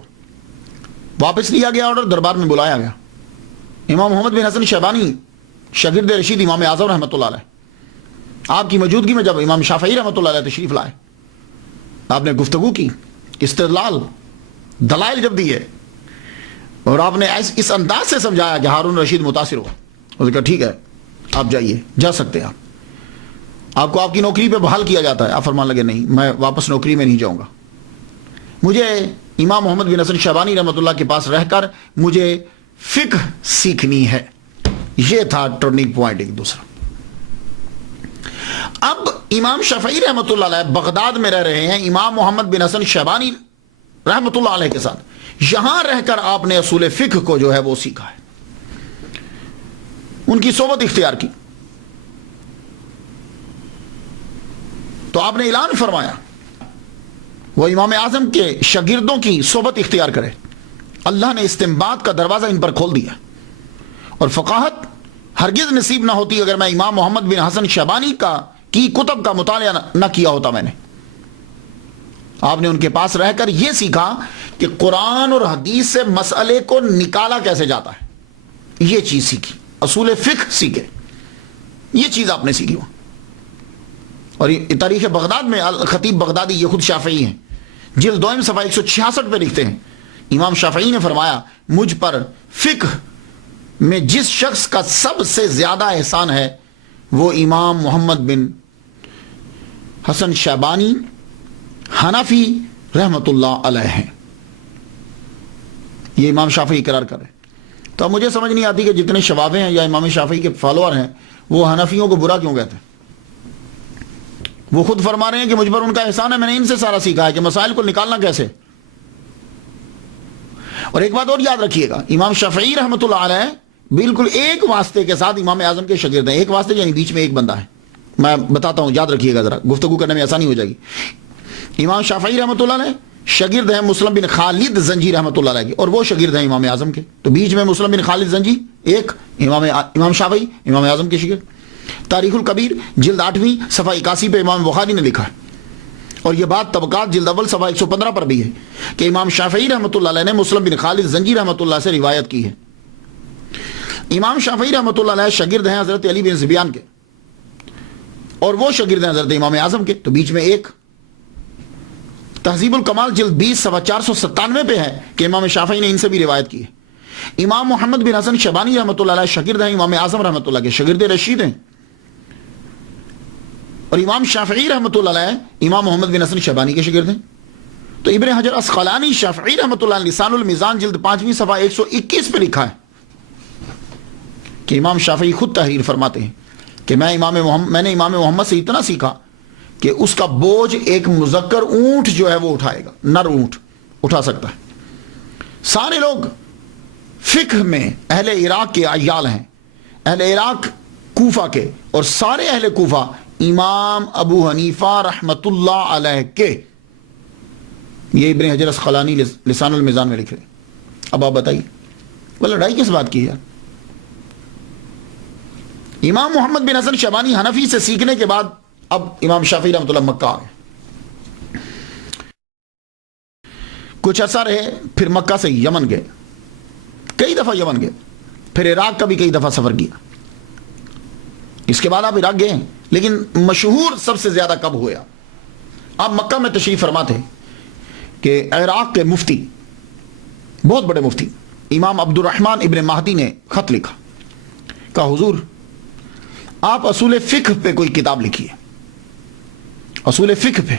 واپس لیا گیا آرڈر, دربار میں بلایا گیا. امام محمد بن حسن شیبانی شاگرد رشید امام اعظم رحمۃ اللہ علیہ, آپ کی موجودگی میں جب امام شافعی رحمۃ اللہ علیہ تشریف لائے, آپ نے گفتگو کی, استدلال دلائل جب دیے اور آپ نے اس انداز سے سمجھایا کہ ہارون رشید متاثر ہوا. اس نے کہا ٹھیک ہے آپ جائیے, جا سکتے ہیں آپ کو آپ کی نوکری پہ بحال کیا جاتا ہے. آپ فرمان لگے نہیں میں واپس نوکری میں نہیں جاؤں گا, مجھے امام محمد بن حسن شیبانی رحمۃ اللہ کے پاس رہ کر مجھے فقہ سیکھنی ہے. یہ تھا ٹرننگ پوائنٹ ایک دوسرا. اب امام شافعی رحمۃ اللہ علیہ بغداد میں رہ رہے ہیں امام محمد بن حسن شیبانی رحمۃ اللہ علیہ کے ساتھ. یہاں رہ کر آپ نے اصول فقہ کو جو ہے وہ سیکھا ہے, ان کی صحبت اختیار کی. تو آپ نے اعلان فرمایا وہ امام اعظم کے شاگردوں کی صحبت اختیار کرے. اللہ نے استنباط کا دروازہ ان پر کھول دیا, اور فقاہت ہرگز نصیب نہ ہوتی اگر میں امام محمد بن حسن شیبانی کی کتب کا مطالعہ نہ کیا ہوتا. میں نے آپ نے ان کے پاس رہ کر یہ سیکھا کہ قرآن اور حدیث سے مسئلے کو نکالا کیسے جاتا ہے, یہ چیز سیکھی, اصول فقہ سیکھے, یہ چیز آپ نے سیکھی. اور تاریخ بغداد میں خطیب بغدادی یہ خود شافعی ہیں, جلد دوئم صفحہ 166 پہ لکھتے ہیں امام شافعی نے فرمایا مجھ پر فقہ میں جس شخص کا سب سے زیادہ احسان ہے وہ امام محمد بن حسن شیبانی حنفی رحمت اللہ علیہ ہیں. یہ امام شافعی اقرار کر رہے ہیں. تو اب مجھے سمجھ نہیں آتی کہ جتنے شوابے ہیں یا امام شافعی کے فالوور ہیں وہ حنفیوں کو برا کیوں کہتے ہیں. وہ خود فرما رہے ہیں کہ مجھ پر ان کا احسان ہے, میں نے ان سے سارا سیکھا ہے کہ مسائل کو نکالنا کیسے. اور ایک بات اور یاد رکھیے گا, امام شافعی رحمۃ اللہ علیہ بالکل ایک واسطے کے ساتھ امام اعظم کے شاگرد ہیں. ایک واسطے یعنی بیچ میں ایک بندہ ہے, میں بتاتا ہوں یاد رکھیے گا ذرا, گفتگو کرنے میں آسانی ہو جائے گی. امام شافعی رحمۃ اللہ علیہ شاگرد ہیں مسلم بن خالد زنجی رحمۃ اللہ علیہ کے, اور وہ شاگرد ہیں امام اعظم کے. تو بیچ میں مسلم بن خالد زنجی ایک, امام شافعی امام اعظم کے شاگرد. تاریخ الکبیر جلد 8ویں صفحہ 81 پہ امام بخاری نے لکھا ہے, اور یہ بات طبقات جلد اول صفحہ 115 پر بھی ہے کہ امام شافعی رحمۃ اللہ علیہ نے مسلم بن خالد زنجی رحمۃ اللہ سے روایت کی ہے. امام شافعی رحمۃ اللہ علیہ شاگرد ہیں حضرت علی بن زبیان کے, اور وہ شاگرد ہیں حضرت امام اعظم کے. تو بیچ میں ایک. تہذیب الکمال جلد 20 صفحہ 497 پہ ہے کہ امام شافعی نے ان سے بھی روایت کی ہے. امام محمد بن حسن شیبانی رحمۃ اللہ علیہ شاگرد ہیں امام اعظم رحمۃ اللہ کے, شاگرد رشید ہیں. اور امام شافعی رحمۃ اللہ علیہ امام محمد بن حسن شیبانی کے شاگرد ہیں. تو ابن حجر اسقلانی شافعی رحمۃ اللہ علیہ لسان المیزان جلد 5ویں صفحہ 121 پہ لکھا ہے کہ امام شافعی خود تحریر فرماتے ہیں کہ میں نے امام محمد سے اتنا سیکھا کہ اس کا بوجھ ایک مذکر اونٹ جو ہے وہ اٹھائے گا, نر اونٹ اٹھا سکتا ہے. سارے لوگ فقہ میں اہل عراق کے عیال ہیں, اہل عراق کوفہ کے, اور سارے اہل کوفہ امام ابو حنیفہ رحمت اللہ علیہ کے. یہ ابن حجر اسقلانی لسان المیزان میں لکھ رہے. اب آپ بتائیے وہ لڑائی کس بات کی ہے یار. امام محمد بن حسن شیبانی حنفی سے سیکھنے کے بعد اب امام شافعی رحمۃ اللہ مکہ آ گئے. کچھ عرصہ رہے, پھر مکہ سے یمن گئے, کئی دفعہ یمن گئے, پھر عراق کا بھی کئی دفعہ سفر کیا. اس کے بعد آپ عراق گئے, لیکن مشہور سب سے زیادہ کب ہوا؟ آپ مکہ میں تشریف فرما تھے کہ عراق کے مفتی, بہت بڑے مفتی امام عبد الرحمن ابن مہدی نے خط لکھا, کہا حضور آپ اصول فقہ پہ کوئی کتاب لکھیے, اصول فقہ پہ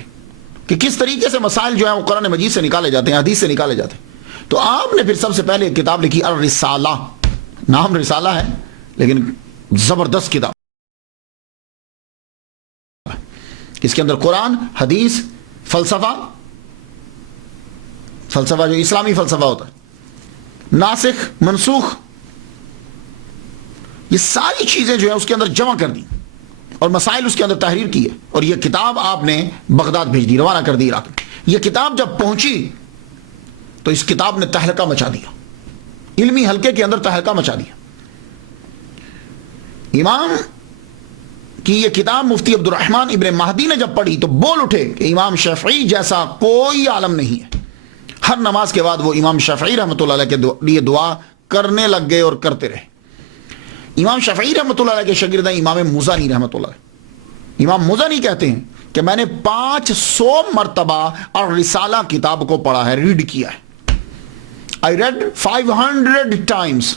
کہ کس طریقے سے مسائل جو ہیں وہ قرآن مجید سے نکالے جاتے ہیں, حدیث سے نکالے جاتے ہیں. تو آپ نے پھر سب سے پہلے ایک کتاب لکھی الرسالہ, نام رسالہ ہے لیکن زبردست کتاب. اس کے اندر قرآن، حدیث، فلسفہ جو اسلامی فلسفہ ہوتا ہے، ناسخ منسوخ، یہ ساری چیزیں جو ہے اس کے اندر جمع کر دی اور مسائل اس کے اندر تحریر کی ہے. اور یہ کتاب آپ نے بغداد بھیج دی، روانہ کر دی عراق میں. یہ کتاب جب پہنچی تو اس کتاب نے تہلکہ مچا دیا، علمی حلقے کے اندر تہلکہ مچا دیا. امام کی یہ کتاب مفتی عبد الرحمن ابن مہدی نے جب پڑھی تو بول اٹھے کہ امام شافعی جیسا کوئی عالم نہیں ہے. ہر نماز کے بعد وہ امام شافعی رحمۃ اللہ علیہ کے لیے دعا کرنے لگ گئے اور کرتے رہے. امام شافعی رحمۃ اللہ علیہ کے شاگرد ہیں امام مزنی رحمۃ اللہ علیہ. امام مزنی کہتے ہیں کہ میں نے 500 مرتبہ اور رسالہ کتاب کو پڑھا ہے، ریڈ کیا ہے. I read 500 times.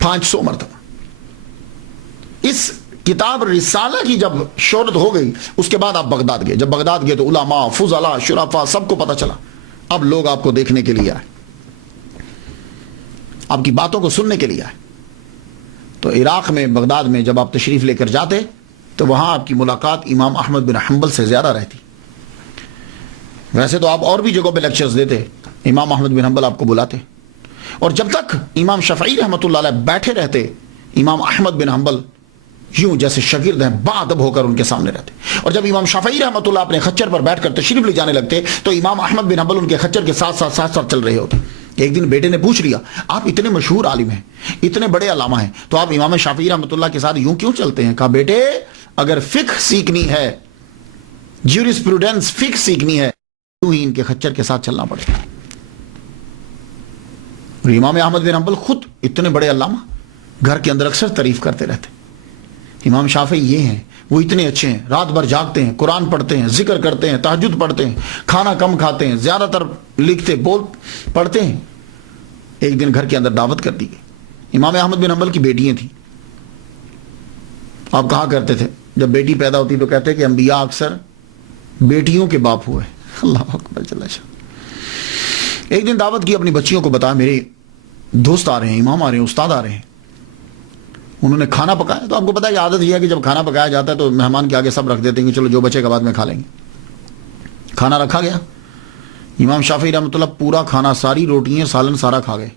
500 مرتبہ. اس کتاب رسالہ کی جب شہرت ہو گئی اس کے بعد آپ بغداد گئے. جب بغداد گئے تو علماء، فضلاء، شرفاء سب کو پتہ چلا. اب لوگ آپ کو دیکھنے کے لیے آئے، آپ کی باتوں کو سننے کے لیے آئے. تو عراق میں، بغداد میں جب آپ تشریف لے کر جاتے تو وہاں آپ کی ملاقات امام احمد بن حنبل سے زیادہ رہتی. ویسے تو آپ اور بھی جگہوں پہ لیکچرز دیتے، امام احمد بن حنبل آپ کو بلاتے. اور جب تک امام شافعی رحمۃ اللہ علیہ بیٹھے رہتے، امام احمد بن حنبل یوں جیسے شاگرد ہیں باادب ہو کر ان کے سامنے رہتے. اور جب امام شافعی رحمۃ اللہ اپنے خچر پر بیٹھ کر تشریف لے جانے لگتے تو امام احمد بن حنبل ان کے خچر کے ساتھ ساتھ چل رہے ہوتے. ایک دن بیٹے نے پوچھ لیا، آپ اتنے مشہور عالم ہیں، اتنے بڑے علامہ ہیں، تو آپ امام شافعی رحمۃ اللہ کے ساتھ یوں کیوں چلتے ہیں؟ کہا بیٹے اگر فقہ سیکھنی ہے، جیورسپروڈنس فقہ سیکھنی ہے، یوں ہی ان کے خچر کے ساتھ چلنا پڑے گا. اور امام احمد بن حنبل خود اتنے بڑے علامہ گھر کے اندر اکثر تعریف کرتے رہتے. امام شافعی یہ ہیں، وہ اتنے اچھے ہیں، رات بھر جاگتے ہیں، قرآن پڑھتے ہیں، ذکر کرتے ہیں، تہجد پڑھتے ہیں، کھانا کم کھاتے ہیں، زیادہ تر لکھتے پڑھتے ہیں. ایک دن گھر کے اندر دعوت کر دی گئی. امام احمد بن حنبل کی بیٹیاں تھیں. آپ کہا کرتے تھے جب بیٹی پیدا ہوتی تو کہتے کہ انبیاء اکثر بیٹیوں کے باپ ہوئے. اللہ اکبر جل شانہ. ایک دن دعوت کی، اپنی بچیوں کو بتایا میرے دوست آ رہے ہیں، امام آ رہے ہیں، استاد آ رہے ہیں. انہوں نے کھانا پکایا. تو آپ کو پتا ہے کہ عادت یہ ہے کہ جب کھانا پکایا جاتا ہے تو مہمان کے آگے سب رکھ دیتے ہیں کہ چلو جو بچے کا بعد میں کھا لیں گے. کھانا رکھا گیا. امام شافعی رحمۃ اللہ پورا کھانا، ساری روٹیاں، سالن سارا کھا گئے.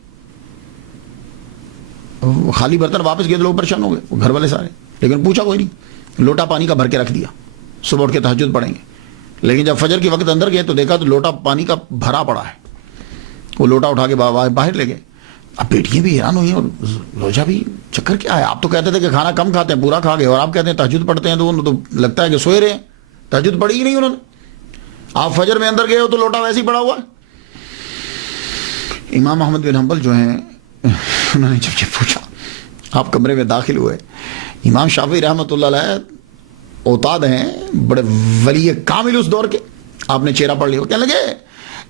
خالی برتن واپس گئے تو لوگ پریشان ہو گئے، وہ گھر والے سارے. لیکن پوچھا کوئی نہیں، لوٹا پانی کا بھر کے رکھ دیا، صبح اٹھ کے تہجد پڑھیں گے. لیکن جب فجر کے وقت اندر گئے تو دیکھا تو لوٹا پانی کا بھرا پڑا ہے. وہ لوٹا اٹھا کے باہر لے گئے. اب بیٹیاں بھی حیران ہوئی اور روجا بھی، چکر کیا ہے؟ آپ تو کہتے تھے کہ کھانا کم کھاتے ہیں، پورا کھا گئے، اور آپ کہتے ہیں تہجد پڑھتے ہیں. تو انہوں تو لگتا ہے کہ سوئے رہے ہیں، تہجد پڑھی ہی نہیں انہوں نے. آپ فجر میں اندر گئے ہو تو لوٹا ویسے ہی پڑا ہوا ہے. امام احمد بن حنبل جو ہیں انہوں نے جب پوچھا، آپ کمرے میں داخل ہوئے. امام شافعی رحمۃ اللہ علیہ اوتاد ہیں، بڑے ولی کامل اس دور کے. آپ نے چہرہ پڑھ لیا، کہنے لگے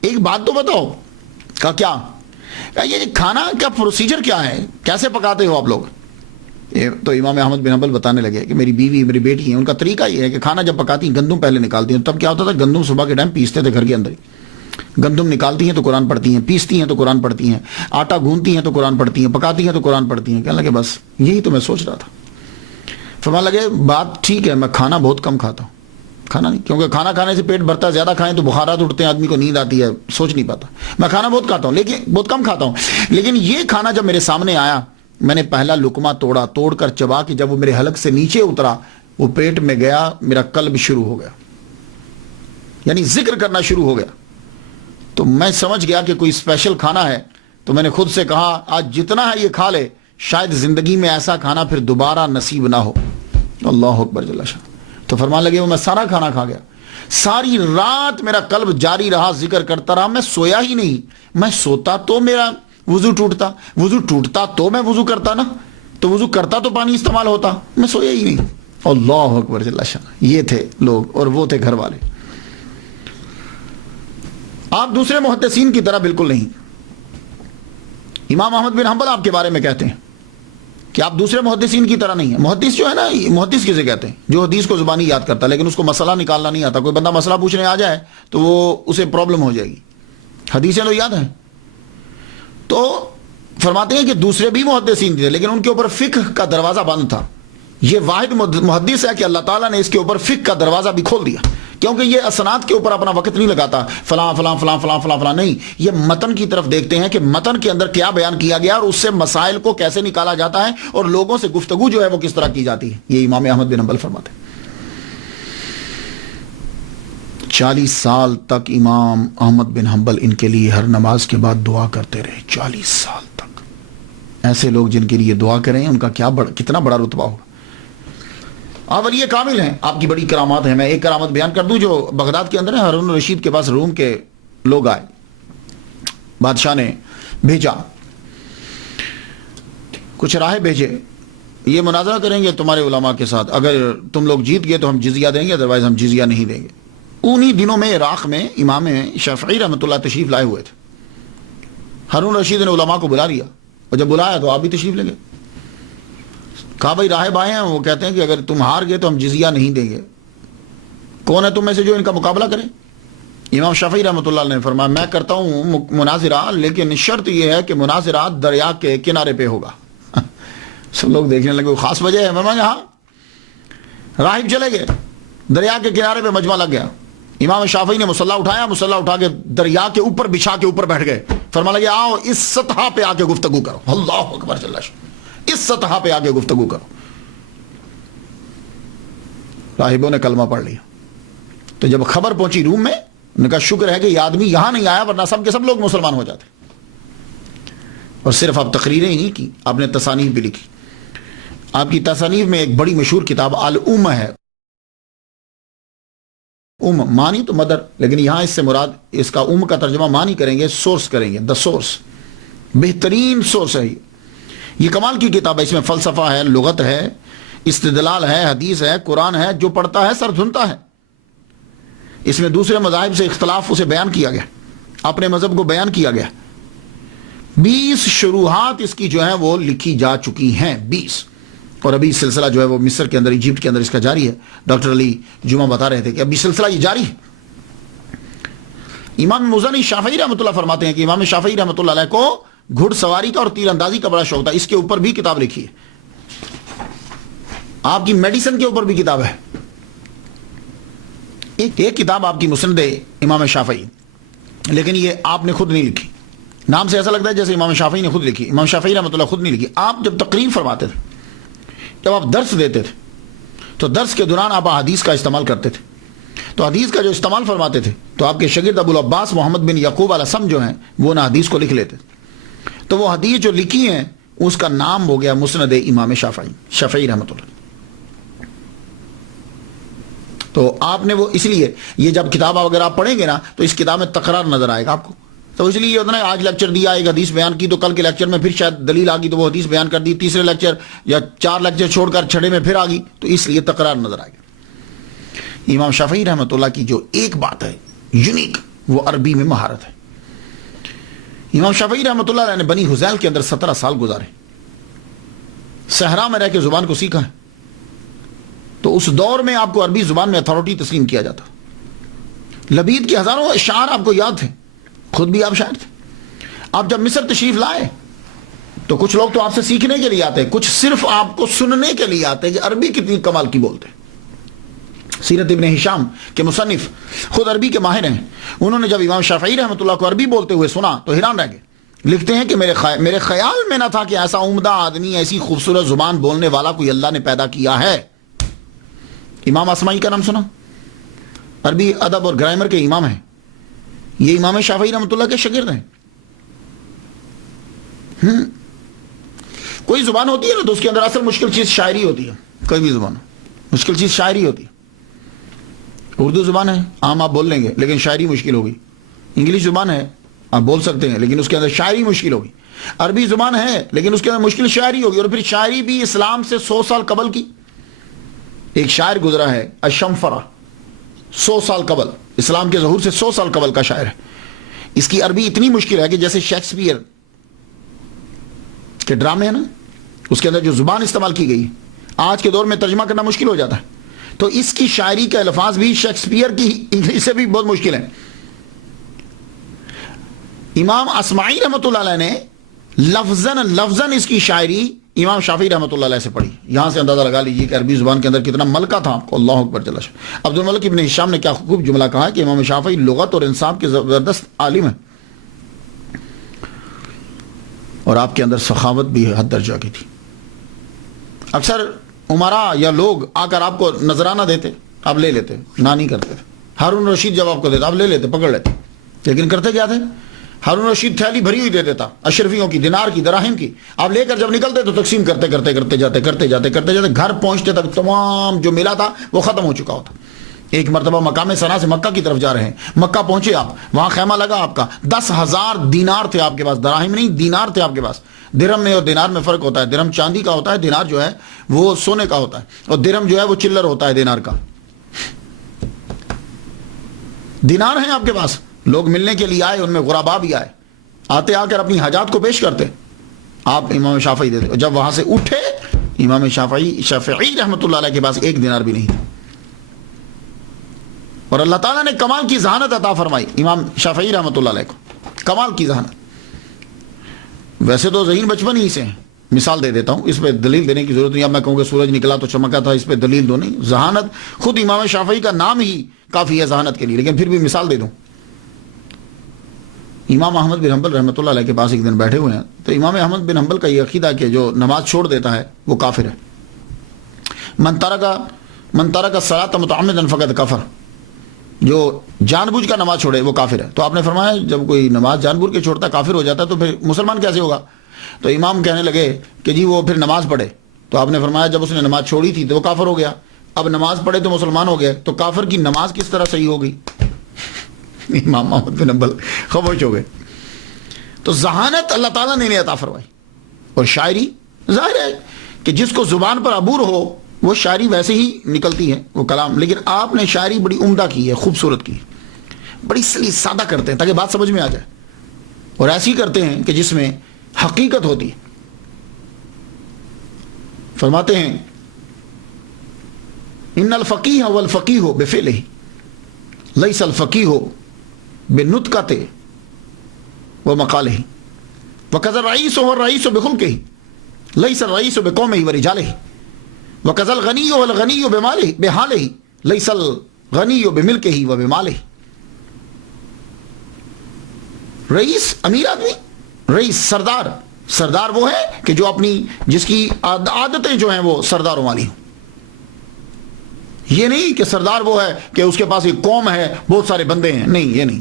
ایک بات تو بتاؤ. کہا کیا؟ کہا یہ کھانا کا پروسیجر کیا ہے، کیسے پکاتے ہو آپ لوگ؟ تو امام احمد بن حنبل بتانے لگے کہ میری بیوی، میری بیٹی ہیں، ان کا طریقہ یہ ہے کہ کھانا جب پکاتی ہیں گندم پہلے نکالتی ہیں. تب کیا ہوتا تھا، گندم صبح کے ٹائم پیستے تھے گھر کے اندر ہی. گندم نکالتی ہیں تو قرآن پڑھتی ہیں، پیستی ہیں تو قرآن پڑھتی ہیں، آٹا گھونتی ہیں تو قرآن پڑھتی ہیں، پکاتی ہیں تو قرآن پڑھتی ہیں. کہنے لگے بس یہی تو میں سوچ رہا تھا. فرمانے لگے بات ٹھیک ہے، میں کھانا بہت کم کھاتا ہوں. کھانا نہیں، کیونکہ کھانا کھانے سے پیٹ بھرتا ہے، زیادہ کھائیں تو بخارات اٹھتے ہیں، آدمی کو نیند آتی ہے، سوچ نہیں پاتا. میں کھانا بہت کھاتا ہوں لیکن بہت کم کھاتا ہوں. لیکن یہ کھانا جب میرے سامنے آیا، میں نے پہلا لقمہ توڑ کر چبا کے جب وہ میرے حلق سے نیچے اترا، وہ پیٹ میں گیا، میرا قلب شروع ہو گیا، یعنی ذکر کرنا شروع ہو گیا. تو میں سمجھ گیا کہ کوئی اسپیشل کھانا ہے. تو میں نے خود سے کہا آج جتنا ہے یہ کھا لے، شاید زندگی میں ایسا کھانا پھر دوبارہ نصیب نہ ہو. اللہ اکبر جل شانہ. تو فرمان لگے وہ میں سارا کھانا کھا گیا. ساری رات میرا قلب جاری رہا، ذکر کرتا رہا. میں سویا ہی نہیں. میں سوتا تو میرا وضو ٹوٹتا تو میں وضو کرتا نا، تو وضو کرتا تو پانی استعمال ہوتا. میں سویا ہی نہیں. اللہ اکبر جل شانہ. یہ تھے لوگ اور وہ تھے گھر والے. آپ دوسرے محدثین کی طرح بالکل نہیں. امام احمد بن حنبل آپ کے بارے میں کہتے ہیں کہ آپ دوسرے محدثین کی طرح نہیں ہیں. محدث جو ہے نا، محدث کسے کہتے ہیں؟ جو حدیث کو زبانی یاد کرتا ہے لیکن اس کو مسئلہ نکالنا نہیں آتا. کوئی بندہ مسئلہ پوچھنے آ جائے تو وہ اسے پرابلم ہو جائے گی. حدیثیں تو یاد ہیں. تو فرماتے ہیں کہ دوسرے بھی محدثین تھے لیکن ان کے اوپر فقہ کا دروازہ بند تھا. یہ واحد محدث ہے کہ اللہ تعالیٰ نے اس کے اوپر فقہ کا دروازہ بھی کھول دیا, کیونکہ یہ اسناد کے اوپر اپنا وقت نہیں لگاتا فلاں فلاں فلاں فلاں فلاں فلاں, نہیں, یہ متن کی طرف دیکھتے ہیں کہ متن کے اندر کیا بیان کیا گیا اور اس سے مسائل کو کیسے نکالا جاتا ہے اور لوگوں سے گفتگو جو ہے وہ کس طرح کی جاتی ہے. یہ امام احمد بن حنبل فرماتے ہیں. 40 سال تک امام احمد بن حنبل ان کے لیے ہر نماز کے بعد دعا کرتے رہے. 40 سال تک ایسے لوگ جن کے لیے دعا کریں ان کا کتنا بڑا رتبہ ہوگا. آپ ولی کامل ہیں, آپ کی بڑی کرامات ہیں. میں ایک کرامت بیان کر دوں جو بغداد کے اندر ہے. ہارون الرشید کے پاس روم کے لوگ آئے, بادشاہ نے بھیجا, کچھ راہ بھیجے, یہ مناظرہ کریں گے تمہارے علماء کے ساتھ, اگر تم لوگ جیت گئے تو ہم جزیہ دیں گے, ادروائز ہم جزیہ نہیں دیں گے. انہی دنوں میں عراق میں امام شافعی رحمۃ اللہ تشریف لائے ہوئے تھے. ہارون الرشید نے علماء کو بلا لیا, اور جب بلایا تو آپ بھی تشریف لے گئے. کہا بھائی راہب آئے ہیں, وہ کہتے ہیں کہ اگر تم ہار گئے تو ہم جزیہ نہیں دیں گے, کون ہے تم میں سے جو ان کا مقابلہ کرے؟ امام شافعی رحمۃ اللہ نے فرمایا میں کرتا ہوں مناظرہ, لیکن شرط یہ ہے کہ مناظرہ دریا کے کنارے پہ ہوگا. سب لوگ دیکھنے لگے, وہ خاص وجہ ہے؟ میں ہاں. راہب چلے گئے, دریا کے کنارے پہ مجمع لگ گیا. امام شافعی نے مصلی اٹھایا, مصلی اٹھا کے دریا کے اوپر بچھا کے اوپر بیٹھ گئے. فرمانے لگے آؤ اس سطح پہ آ کے گفتگو کرو. اللہ اکبر, جل شانہ, اس سطح پہ آ کے گفتگو کرو. راہبوں نے کلمہ پڑھ لیا. تو جب خبر پہنچی روم میں, انہوں نے کہا شکر ہے کہ یہ آدمی یہاں نہیں آیا, ورنہ سب کے سب لوگ مسلمان ہو جاتے. اور صرف آپ تقریریں ہی نہیں کی, آپ نے تصانیف بھی لکھی. آپ کی تصانیف میں ایک بڑی مشہور کتاب الام ہے. مانی تو مدر, لیکن یہاں اس سے مراد اس کا کا ترجمہ مانی کریں گے, سورس کریں گے, دا سورس, بہترین سورس ہے. یہ کمال کی کتاب ہے. اس میں فلسفہ ہے, لغت ہے, استدلال ہے, حدیث ہے, قرآن ہے. جو پڑھتا ہے سر دھنتا ہے. اس میں دوسرے مذاہب سے اختلاف اسے بیان کیا گیا, اپنے مذہب کو بیان کیا گیا. 20 شروحات اس کی جو ہیں وہ لکھی جا چکی ہیں, 20. اور ابھی سلسلہ جو ہے وہ مصر کے اندر, ایجپٹ کے اندر اس کا جاری ہے. ڈاکٹر علی جمعہ بتا رہے تھے کہ ابھی سلسلہ یہ جاری ہے. امام مزنی شافعی رحمۃ اللہ فرماتے ہیں کہ امام شافعی رحمۃ اللہ علیہ کو گھڑ سواری کا اور تیر اندازی کا بڑا شوق تھا. اس کے اوپر بھی کتاب لکھی ہے. آپ کی میڈیسن کے اوپر بھی کتاب ہے. ایک کتاب آپ کی مسند امام شافعی, لیکن یہ آپ نے خود نہیں لکھی. نام سے ایسا لگتا ہے جیسے امام شافعی نے خود لکھی. امام شافعی رحمۃ اللہ خود نہیں لکھی. آپ جب تقریر فرماتے تھے, جب آپ درس دیتے تھے, تو درس کے دوران آپ حدیث کا استعمال کرتے تھے. تو حدیث کا جو استعمال فرماتے تھے تو آپ کے شاگرد ابو العباس محمد بن یعقوب الاسم جو ہیں وہ نہ حدیث کو لکھ لیتے. تو وہ حدیث جو لکھی ہیں اس کا نام ہو گیا مسند امام شافعی رحمۃ اللہ. تو آپ نے وہ اس لیے یہ جب کتاب اگر آپ پڑھیں گے نا تو اس کتاب میں تکرار نظر آئے گا آپ کو. تو اس لیے یہ ہوتا ہے آج لیکچر دیا, ایک حدیث بیان کی, تو کل کے لیکچر میں پھر شاید دلیل آ گئی تو وہ حدیث بیان کر دی, تیسرے لیکچر یا 4 لیکچر چھوڑ کر چھٹے میں پھر آ گئی, تو اس لیے تکرار نظر آئے گا. امام شافعی رحمۃ اللہ کی جو ایک بات ہے یونیک, وہ عربی میں مہارت ہے. امام شافعی رحمۃ اللہ علیہ نے بنی حذیل کے اندر 17 سال گزارے, صحرا میں رہ کے زبان کو سیکھا ہے. تو اس دور میں آپ کو عربی زبان میں اتھارٹی تسلیم کیا جاتا. لبید کے ہزاروں اشعار آپ کو یاد تھے, خود بھی آپ شاعر تھے. آپ جب مصر تشریف لائے تو کچھ لوگ تو آپ سے سیکھنے کے لیے آتے, کچھ صرف آپ کو سننے کے لیے آتے کہ عربی کتنی کمال کی بولتے. سیرت ابن ہشام کے مصنف خود عربی کے ماہر ہیں. انہوں نے جب امام شافعی رحمۃ اللہ کو عربی بولتے ہوئے سنا تو حیران رہ گئے. لکھتے ہیں کہ میرے خیال میں نہ تھا کہ ایسا عمدہ آدمی, ایسی خوبصورت زبان بولنے والا کوئی اللہ نے پیدا کیا ہے. امام اسماعی کا نام سنا, عربی ادب اور گرامر کے امام ہیں. یہ امام شافعی رحمۃ اللہ کے شاگرد ہیں. کوئی زبان ہوتی ہے نا تو اس کے اندر اصل مشکل چیز شاعری ہوتی ہے. کوئی بھی زبان مشکل چیز شاعری ہوتی ہے. اردو زبان ہے عام آپ بول لیں گے لیکن شاعری مشکل ہوگی. انگلش زبان ہے آپ بول سکتے ہیں لیکن اس کے اندر شاعری مشکل ہوگی. عربی زبان ہے لیکن اس کے اندر مشکل شاعری ہوگی. اور پھر شاعری بھی اسلام سے 100 سال قبل کی. ایک شاعر گزرا ہے الشمفرہ, 100 سال قبل, اسلام کے ظہور سے 100 سال قبل کا شاعر ہے. اس کی عربی اتنی مشکل ہے کہ جیسے شیکسپیئر کے ڈرامے ہیں نا, اس کے اندر جو زبان استعمال کی گئی آج کے دور میں ترجمہ کرنا مشکل ہو جاتا ہے. تو اس کی شاعری کے الفاظ بھی شیکسپیئر کی انگلش سے بھی بہت مشکل ہیں. امام اسماعی رحمۃ اللہ علیہ نے لفظاً اس کی شاعری امام شافعی رحمۃ اللہ علیہ سے پڑھی. یہاں سے اندازہ لگا لیجیے کہ عربی زبان کے اندر کتنا ملکہ تھا آپ کو. اللہ اکبر جل شانہ. عبد الملک ابن ہشام نے کیا خوب جملہ کہا کہ امام شافعی لغت اور انصاف کے زبردست عالم ہیں اور آپ کے اندر سخاوت بھی حد درجہ کی تھی. اکثر عمرا یا لوگ آ کر آپ کو نذرانہ دیتے, آپ لے لیتے, نہ نہیں کرتے تھے. ہارون رشید جب آپ کو دیتا آپ لے لیتے, پکڑ لیتے, لیکن کرتے کیا تھے؟ ہارون رشید تھیلی بھری ہوئی دے دیتا اشرفیوں کی, دینار کی, دراہم کی. آپ لے کر جب نکلتے تو تقسیم کرتے جاتے گھر پہنچتے تک تمام جو ملا تھا وہ ختم ہو چکا ہوتا. ایک مرتبہ مقام صنعا سے مکہ کی طرف جا رہے ہیں, مکہ پہنچے آپ, وہاں خیمہ لگا آپ کا, 10,000 دینار تھے آپ کے پاس, دراہم نہیں دینار تھے آپ کے پاس. درہم میں اور دینار میں فرق ہوتا ہے. درہم چاندی کا ہوتا ہے, دینار جو ہے وہ سونے کا ہوتا ہے, اور درہم جو ہے وہ چلر ہوتا ہے دینار کا. دینار ہیں آپ کے پاس, لوگ ملنے کے لیے آئے, ان میں غربا بھی آئے, آتے آ کر اپنی حاجات کو پیش کرتے, آپ امام شافعی دیتے. جب وہاں سے اٹھے امام شافعی رحمۃ اللہ علیہ کے پاس ایک دینار بھی نہیں تھا, اور اللہ تعالیٰ نے کمال کی ذہانت عطا فرمائی امام شافعی رحمۃ اللہ علیہ کو, کمال کی ذہانت. ویسے تو ذہین بچپن ہی سے ہیں. مثال دے دیتا ہوں, اس پہ دلیل دینے کی ضرورت نہیں. اب میں کہوں کہ سورج نکلا تو چمکا تھا, اس پہ دلیل دو نہیں. ذہانت, خود امام شافعی کا نام ہی کافی ہے ذہانت کے لیے, لیکن پھر بھی مثال دے دوں. امام احمد بن حنبل رحمۃ اللہ علیہ کے پاس ایک دن بیٹھے ہوئے ہیں, تو امام احمد بن حنبل کا یہ عقیدہ کہ جو نماز چھوڑ دیتا ہے وہ کافر ہے. من ترک الصلاۃ متعمدا فقد کفر, جو جان بوجھ کا نماز چھوڑے وہ کافر ہے. تو آپ نے فرمایا جب کوئی نماز جان بوجھ کے چھوڑتا ہے کافر ہو جاتا ہے تو پھر مسلمان کیسے ہوگا؟ تو امام کہنے لگے کہ جی وہ پھر نماز پڑھے. تو آپ نے فرمایا جب اس نے نماز چھوڑی تھی تو وہ کافر ہو گیا, اب نماز پڑھے تو مسلمان ہو گیا, تو کافر کی نماز کس طرح صحیح ہو گئی؟ امام احمد بن حنبل خاموش ہو گئے. تو ذہانت اللہ تعالیٰ نے انہیں عطا فرمائی. اور شاعری, ظاہر ہے کہ جس کو زبان پر عبور ہو وہ شاعری ویسے ہی نکلتی ہے, وہ کلام. لیکن آپ نے شاعری بڑی عمدہ کی ہے, خوبصورت کی, بڑی سلیس سادہ کرتے ہیں تاکہ بات سمجھ میں آ جائے, اور ایسی کرتے ہیں کہ جس میں حقیقت ہوتی ہے. فرماتے ہیں ان الفقیہ والفقیہ بفعلہ لیس الفقیہ بنطقہ ومقالہ وکذا الرئیس والرئیس بخلقہ لیس الرئیس بقومہ ورجالہ وکذا الغنی والغنی بحالہ لیس الغنی بملکہ وبمالہ. رئیس امیر آدمی, رئیس سردار وہ ہے کہ جو اپنی جس کی عادتیں جو ہیں وہ سرداروں والی ہوں. یہ نہیں کہ سردار وہ ہے کہ اس کے پاس ایک قوم ہے, بہت سارے بندے ہیں, نہیں, یہ نہیں.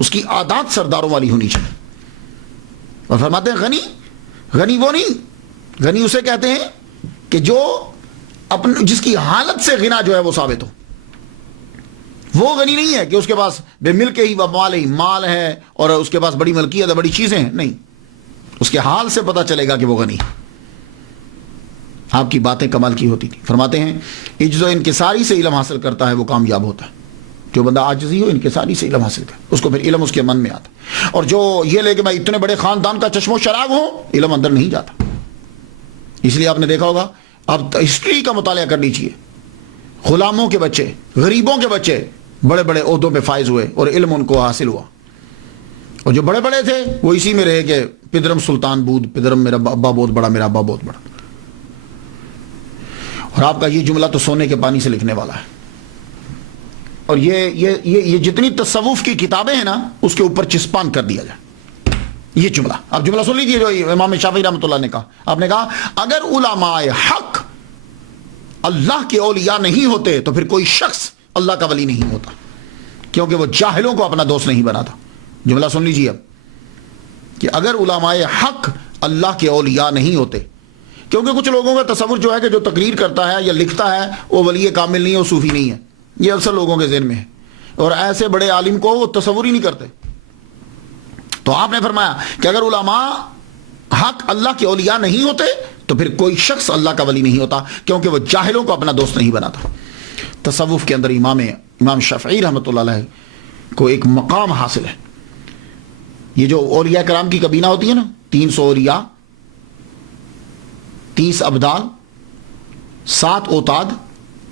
اس کی عادات سرداروں والی ہونی چاہیے. اور فرماتے ہیں غنی وہ نہیں, غنی اسے کہتے ہیں کہ جو جس کی حالت سے غنا جو ہے وہ ثابت ہو. وہ غنی نہیں ہے کہ اس کے پاس بے ملک ہی و مال ہی, مال ہے اور اس کے پاس بڑی ملکیت ہے, بڑی چیزیں ہیں, نہیں. اس کے حال سے پتہ چلے گا کہ وہ غنی ہے. آپ کی باتیں کمال کی ہوتی تھی. فرماتے ہیں عجز و انکساری سے علم حاصل کرتا ہے وہ کامیاب ہوتا ہے. جو بندہ عاجزی ہو, انکساری سے علم حاصل کرے, اس کو پھر علم اس کے من میں آتا ہے. اور جو یہ لے کہ میں اتنے بڑے خاندان کا چشم و چراغ ہوں, علم اندر نہیں جاتا. اس لیے آپ نے دیکھا ہوگا, آپ ہسٹری کا مطالعہ کر لیجیے, غلاموں کے بچے, غریبوں کے بچے بڑے بڑے عہدوں پہ فائز ہوئے اور علم ان کو حاصل ہوا. اور جو بڑے بڑے تھے وہ اسی میں رہے کہ پدرم سلطان بود, پدرم میرا ابا بہت بڑا, میرا ابا بہت بڑا. اور آپ کا یہ جملہ تو سونے کے پانی سے لکھنے والا ہے. اور یہ جتنی تصوف کی کتابیں ہیں نا اس کے اوپر چسپان کر دیا جائے یہ جملہ. آپ جملہ سن لیجیے جو امام شافعی رحمۃ اللہ نے کہا. آپ نے کہا اگر علماء حق اللہ کے اولیاء نہیں ہوتے تو پھر کوئی شخص اللہ کا ولی نہیں ہوتا, کیونکہ وہ جاہلوں کو اپنا دوست نہیں بناتا. جملہ سن لیجیے اب کہ اگر علماء حق اللہ کے اولیاء نہیں ہوتے, کیونکہ کچھ لوگوں کا تصور جو ہے کہ جو تقریر کرتا ہے یا لکھتا ہے وہ ولی کامل نہیں ہے, وہ صوفی نہیں ہے. یہ اکثر لوگوں کے ذہن میں ہے, اور ایسے بڑے عالم کو وہ تصور ہی نہیں کرتے. تو آپ نے فرمایا کہ اگر علماء حق اللہ کے اولیاء نہیں ہوتے تو پھر کوئی شخص اللہ کا ولی نہیں ہوتا, کیونکہ وہ جاہلوں کو اپنا دوست نہیں بناتا. تصوف کے اندر امام شافعی رحمۃ اللہ علیہ کو ایک مقام حاصل ہے. یہ جو اولیاء کرام کی کابینہ ہوتی ہے نا, 300 اولیاء, 30 ابدال, 7 اوتاد,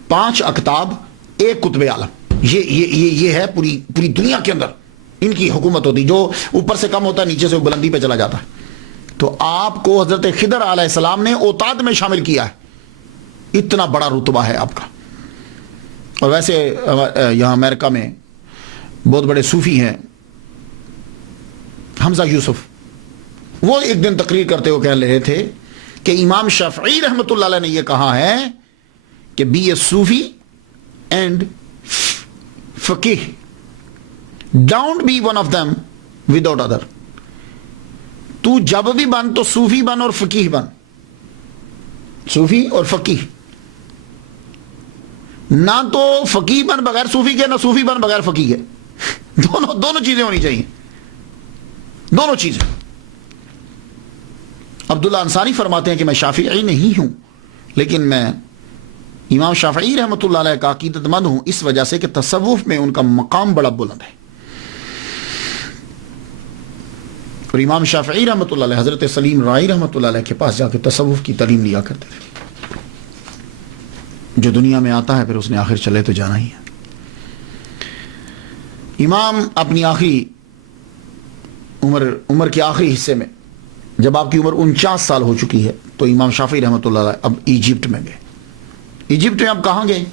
5 اقطاب, 1 قطب عالم, یہ ہے پوری دنیا کے اندر ان کی حکومت ہوتی, جو اوپر سے کم ہوتا ہے نیچے سے بلندی پہ چلا جاتا ہے. تو آپ کو حضرت خضر علیہ السلام نے اوتاد میں شامل کیا ہے، اتنا بڑا رتبہ ہے آپ کا۔ اور ویسے یہاں امریکہ میں بہت بڑے صوفی ہیں، حمزہ یوسف، وہ ایک دن تقریر کرتے ہوئے کہہ رہے تھے کہ امام شافعی رحمۃ اللہ علیہ نے یہ کہا ہے کہ بی اے صوفی اینڈ فقیہ، don't be one of them without other. تو جب بھی بن تو صوفی بن اور فقیہ بن، صوفی اور فقیہ، نہ تو فقیہ بن بغیر صوفی کے، نہ صوفی بن بغیر فقیہ کے، دونوں چیزیں ہونی چاہیے، دونوں چیزیں۔ عبداللہ انصاری فرماتے ہیں کہ میں شافعی نہیں ہوں، لیکن میں امام شافعی رحمۃ اللہ علیہ کا عقیدت مند ہوں، اس وجہ سے کہ تصوف میں ان کا مقام بڑا بلند ہے۔ اور امام شافعی رحمۃ اللہ علیہ حضرت سلیم رائی رحمۃ اللہ علیہ کے پاس جا کے تصوف کی تعلیم لیا کرتے تھے۔ جو دنیا میں آتا ہے پھر اس نے آخر چلے تو جانا ہی ہے۔ امام اپنی آخری عمر کے آخری حصے میں جب آپ کی عمر 49 سال ہو چکی ہے تو امام شافعی رحمۃ اللہ علیہ اب ایجپٹ میں گئے۔ ایجپٹ میں اب کہاں گئے؟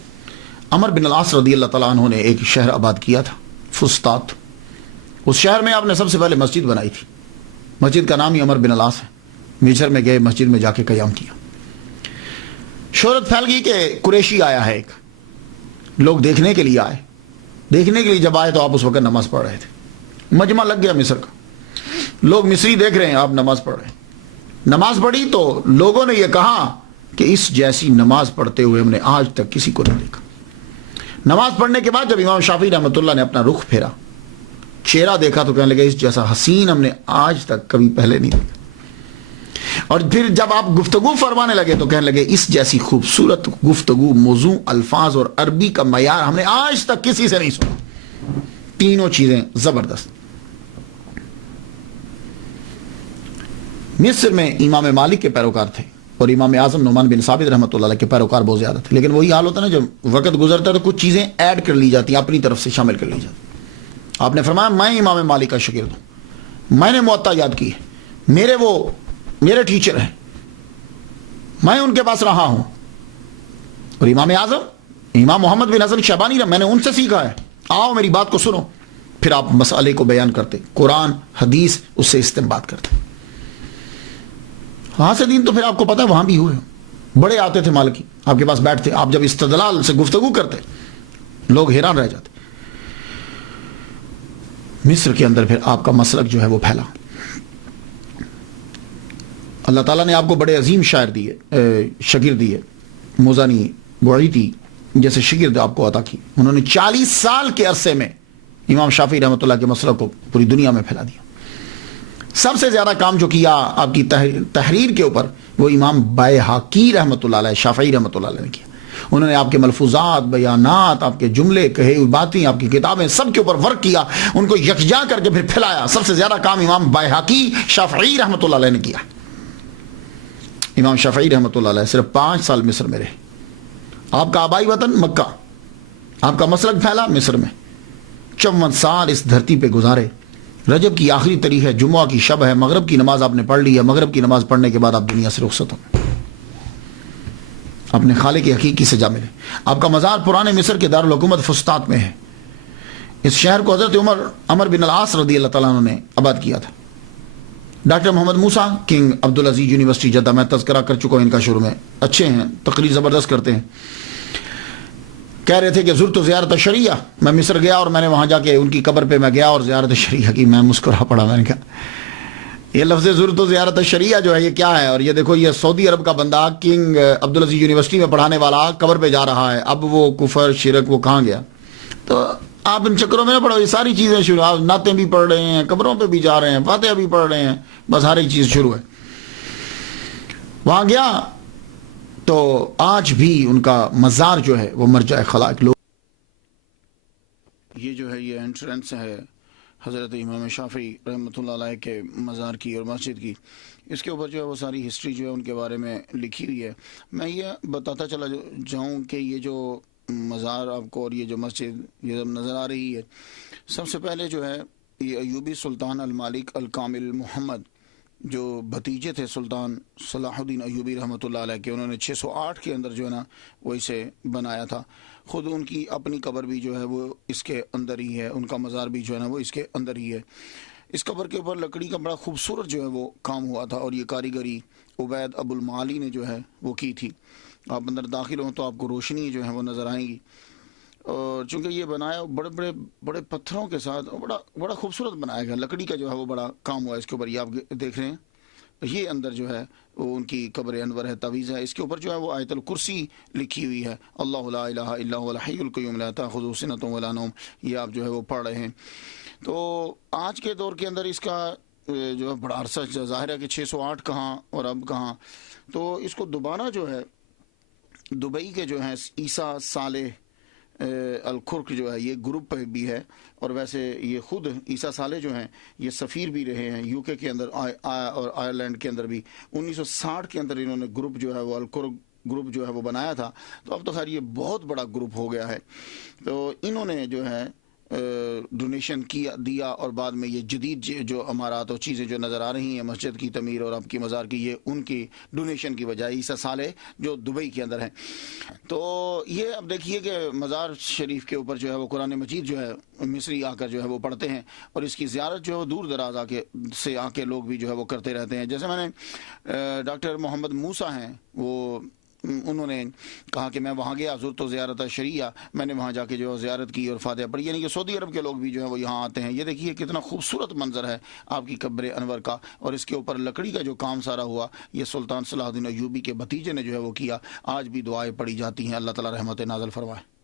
عمر بن العاص رضی اللہ تعالیٰ عنہ نے ایک شہر آباد کیا تھا، فسطاط۔ اس شہر میں آپ نے سب سے پہلے مسجد بنائی تھی، مسجد کا نام ہی عمر بن العاص ہے۔ مصر میں گئے، مسجد میں جا کے قیام کیا۔ شہرت پھیل گئی کہ قریشی آیا ہے ایک، لوگ دیکھنے کے لیے آئے۔ دیکھنے کے لیے جب آئے تو آپ اس وقت نماز پڑھ رہے تھے، مجمع لگ گیا مصر کا، لوگ مصری دیکھ رہے ہیں، آپ نماز پڑھ رہے ہیں۔ نماز پڑھی تو لوگوں نے یہ کہا کہ اس جیسی نماز پڑھتے ہوئے ہم نے آج تک کسی کو نہیں دیکھا۔ نماز پڑھنے کے بعد جب امام شافعی رحمۃ اللہ نے اپنا رخ پھیرا، چہرہ دیکھا تو کہنے لگے اس جیسا حسین ہم نے آج تک کبھی پہلے نہیں دیکھا۔ اور پھر جب آپ گفتگو فرمانے لگے تو کہنے لگے اس جیسی خوبصورت گفتگو، موضوع، الفاظ اور عربی کا معیار ہم نے آج تک کسی سے نہیں سنا۔ تینوں چیزیں زبردست۔ مصر میں امام مالک کے پیروکار تھے اور امام اعظم نعمان بن ثابت رحمۃ اللہ علیہ کے پیروکار بہت زیادہ تھے، لیکن وہی حال ہوتا ہے نا، جب وقت گزرتا ہے تو کچھ چیزیں ایڈ کر لی جاتی ہیں، اپنی طرف سے شامل کر لی جاتی ہیں۔ آپ نے فرمایا میں امام مالک کا شاگرد ہوں، میں نے موطا یاد کی ہے، میرے ٹیچر ہیں، میں ان کے پاس رہا ہوں۔ اور امام اعظم امام محمد بن حسن شیبانی میں نے ان سے سیکھا ہے، آؤ میری بات کو سنو۔ پھر آپ مسئلے کو بیان کرتے، قرآن حدیث اس سے استنباط کرتے۔ وہاں سے دین تو پھر آپ کو پتا ہے وہاں بھی ہوئے، بڑے آتے تھے مالکی آپ کے پاس بیٹھتے، آپ جب استدلال سے گفتگو کرتے لوگ حیران رہ جاتے۔ مصر کے اندر پھر آپ کا مسلک جو ہے وہ پھیلا۔ اللہ تعالیٰ نے آپ کو بڑے عظیم شاعر دیے، شاگرد دیے، موزانی، بعیطی جیسے شاگرد آپ کو عطا کی۔ انہوں نے 40 سال کے عرصے میں امام شافعی رحمۃ اللہ کے مسلک کو پوری دنیا میں پھیلا دیا۔ سب سے زیادہ کام جو کیا آپ کی تحریر کے اوپر وہ امام بائحاقی رحمۃ اللہ علیہ، شافعی رحمۃ اللہ علیہ نے کیا۔ انہوں نے آپ کے ملفوظات، بیانات، آپ کے جملے، کہے ہوئی باتیں، آپ کی کتابیں، سب کے اوپر ورک کیا، ان کو یکجا کر کے پھر پھیلایا۔ سب سے زیادہ کام امام بائحاقی شافعی رحمۃ اللہ علیہ نے کیا۔ امام شافعی رحمۃ اللہ علیہ صرف 5 سال مصر میں رہے۔ آپ کا آبائی وطن مکہ، آپ کا مسلک پھیلا مصر میں، 54 سال اس دھرتی پہ گزارے۔ رجب کی آخری تاریخ ہے، جمعہ کی شب ہے، مغرب کی نماز آپ نے پڑھ لی ہے، مغرب کی نماز پڑھنے کے بعد آپ دنیا سے رخصت ہو، اپنے خالق حقیقی سے جا ملے۔ آپ کا مزار پرانے مصر کے دارالحکومت فسطاط میں ہے۔ اس شہر کو حضرت عمر بن العاص رضی اللہ تعالیٰ عنہ نے آباد کیا تھا۔ ڈاکٹر محمد موسیٰ کنگ عبدالعزیز یونیورسٹی جدہ، میں تذکرہ کر چکا ہوں ان کا شروع میں، اچھے ہیں، تقریر زبردست کرتے ہیں، کہہ رہے تھے کہ زرت زیارت شریعہ، میں مصر گیا اور میں نے وہاں جا کے ان کی قبر پہ میں گیا اور زیارت شریعہ کی۔ میں مسکرا پڑا، میں نے کہا یہ لفظ زرت زیارت شریعہ جو ہے یہ کیا ہے؟ اور یہ دیکھو یہ سعودی عرب کا بندہ کنگ عبدالعزیز یونیورسٹی میں پڑھانے والا قبر پہ جا رہا ہے، اب وہ کفر شرک وہ کہاں گیا؟ تو آپ ان چکروں میں نہ پڑھو، یہ ساری چیزیں شروع، آپ نعتیں بھی پڑھ رہے ہیں، قبروں پہ بھی جا رہے ہیں، فاتحہ بھی پڑھ رہے ہیں، بس ہر ایک چیز شروع ہے۔ وہاں گیا تو آج بھی ان کا مزار جو ہے وہ مرجع خلائق لوگ، یہ جو ہے یہ انٹرنس ہے حضرت امام شافعی رحمۃ اللہ علیہ کے مزار کی اور مسجد کی۔ اس کے اوپر جو ہے وہ ساری ہسٹری جو ہے ان کے بارے میں لکھی ہوئی ہے۔ میں یہ بتاتا چلا جاؤں کہ یہ جو مزار آپ کو اور یہ جو مسجد یہ نظر آ رہی ہے، سب سے پہلے جو ہے یہ ایوبی سلطان المالک الکامل محمد جو بھتیجے تھے سلطان صلاح الدین ایوبی رحمۃ اللہ علیہ کے، انہوں نے 608 کے اندر جو ہے نا وہ اسے بنایا تھا. خود ان کی اپنی قبر بھی جو ہے وہ اس کے اندر ہی ہے، ان کا مزار بھی جو ہے نا وہ اس کے اندر ہی ہے. اس قبر کے اوپر لکڑی کا بڑا خوبصورت جو ہے وہ کام ہوا تھا، اور یہ کاریگری عبید ابو المعالی نے جو ہے وہ کی تھی. آپ اندر داخل ہوں تو آپ کو روشنی جو ہے وہ نظر آئیں گی. اور چونکہ یہ بنایا بڑے پتھروں کے ساتھ بڑا خوبصورت بنایا گیا، لکڑی کا جو ہے وہ بڑا کام ہوا ہے اس کے اوپر. یہ آپ دیکھ رہے ہیں، یہ اندر جو ہے وہ ان کی قبر انور ہے، تعویذ ہے. اس کے اوپر جو ہے وہ آیت الکرسی لکھی ہوئی ہے، اللہ لا الہ الا هو الحی القیوم لا تأخذہ سنۃ ولا نوم. یہ آپ جو ہے وہ پڑھ رہے ہیں. تو آج کے دور کے اندر اس کا جو ہے بڑا عرصہ ظاہر ہے کہ 608 کہاں اور اب کہاں. تو اس کو دوبارہ جو ہے دبئی کے جو ہیں عیسیٰ صالح الکرک جو ہے یہ گروپ پہ بھی ہے. اور ویسے یہ خود عیسیٰ صالح جو ہیں یہ سفیر بھی رہے ہیں یو کے اندر اور آئرلینڈ کے اندر بھی. 1960 کے اندر انہوں نے گروپ جو ہے وہ الکرک گروپ جو ہے وہ بنایا تھا. تو اب تو خیر یہ بہت بڑا گروپ ہو گیا ہے. تو انہوں نے جو ہے ڈونیشن دیا، اور بعد میں یہ جدید جو امارات اور چیزیں جو نظر آ رہی ہیں مسجد کی تعمیر اور اب کی مزار کی، یہ ان کی ڈونیشن کی وجہ عیسیٰ صالح جو دبئی کے اندر ہیں. تو یہ اب دیکھیے کہ مزار شریف کے اوپر جو ہے وہ قرآن مجید جو ہے مصری آ کر جو ہے وہ پڑھتے ہیں، اور اس کی زیارت جو ہے وہ دور دراز سے آ کے لوگ بھی جو ہے وہ کرتے رہتے ہیں. جیسے میں نے ڈاکٹر محمد موسیٰ ہیں، وہ انہوں نے کہا کہ میں وہاں گیا زرت و زیارت شریعہ، میں نے وہاں جا کے جو زیارت کی اور فاتحہ پڑھی. یعنی کہ سعودی عرب کے لوگ بھی جو ہے وہ یہاں آتے ہیں. یہ دیکھیے کتنا خوبصورت منظر ہے آپ کی قبر انور کا، اور اس کے اوپر لکڑی کا جو کام سارا ہوا یہ سلطان صلاح الدین ایوبی کے بھتیجے نے جو ہے وہ کیا. آج بھی دعائیں پڑھی جاتی ہیں. اللہ تعالی رحمت نازل فرمائے.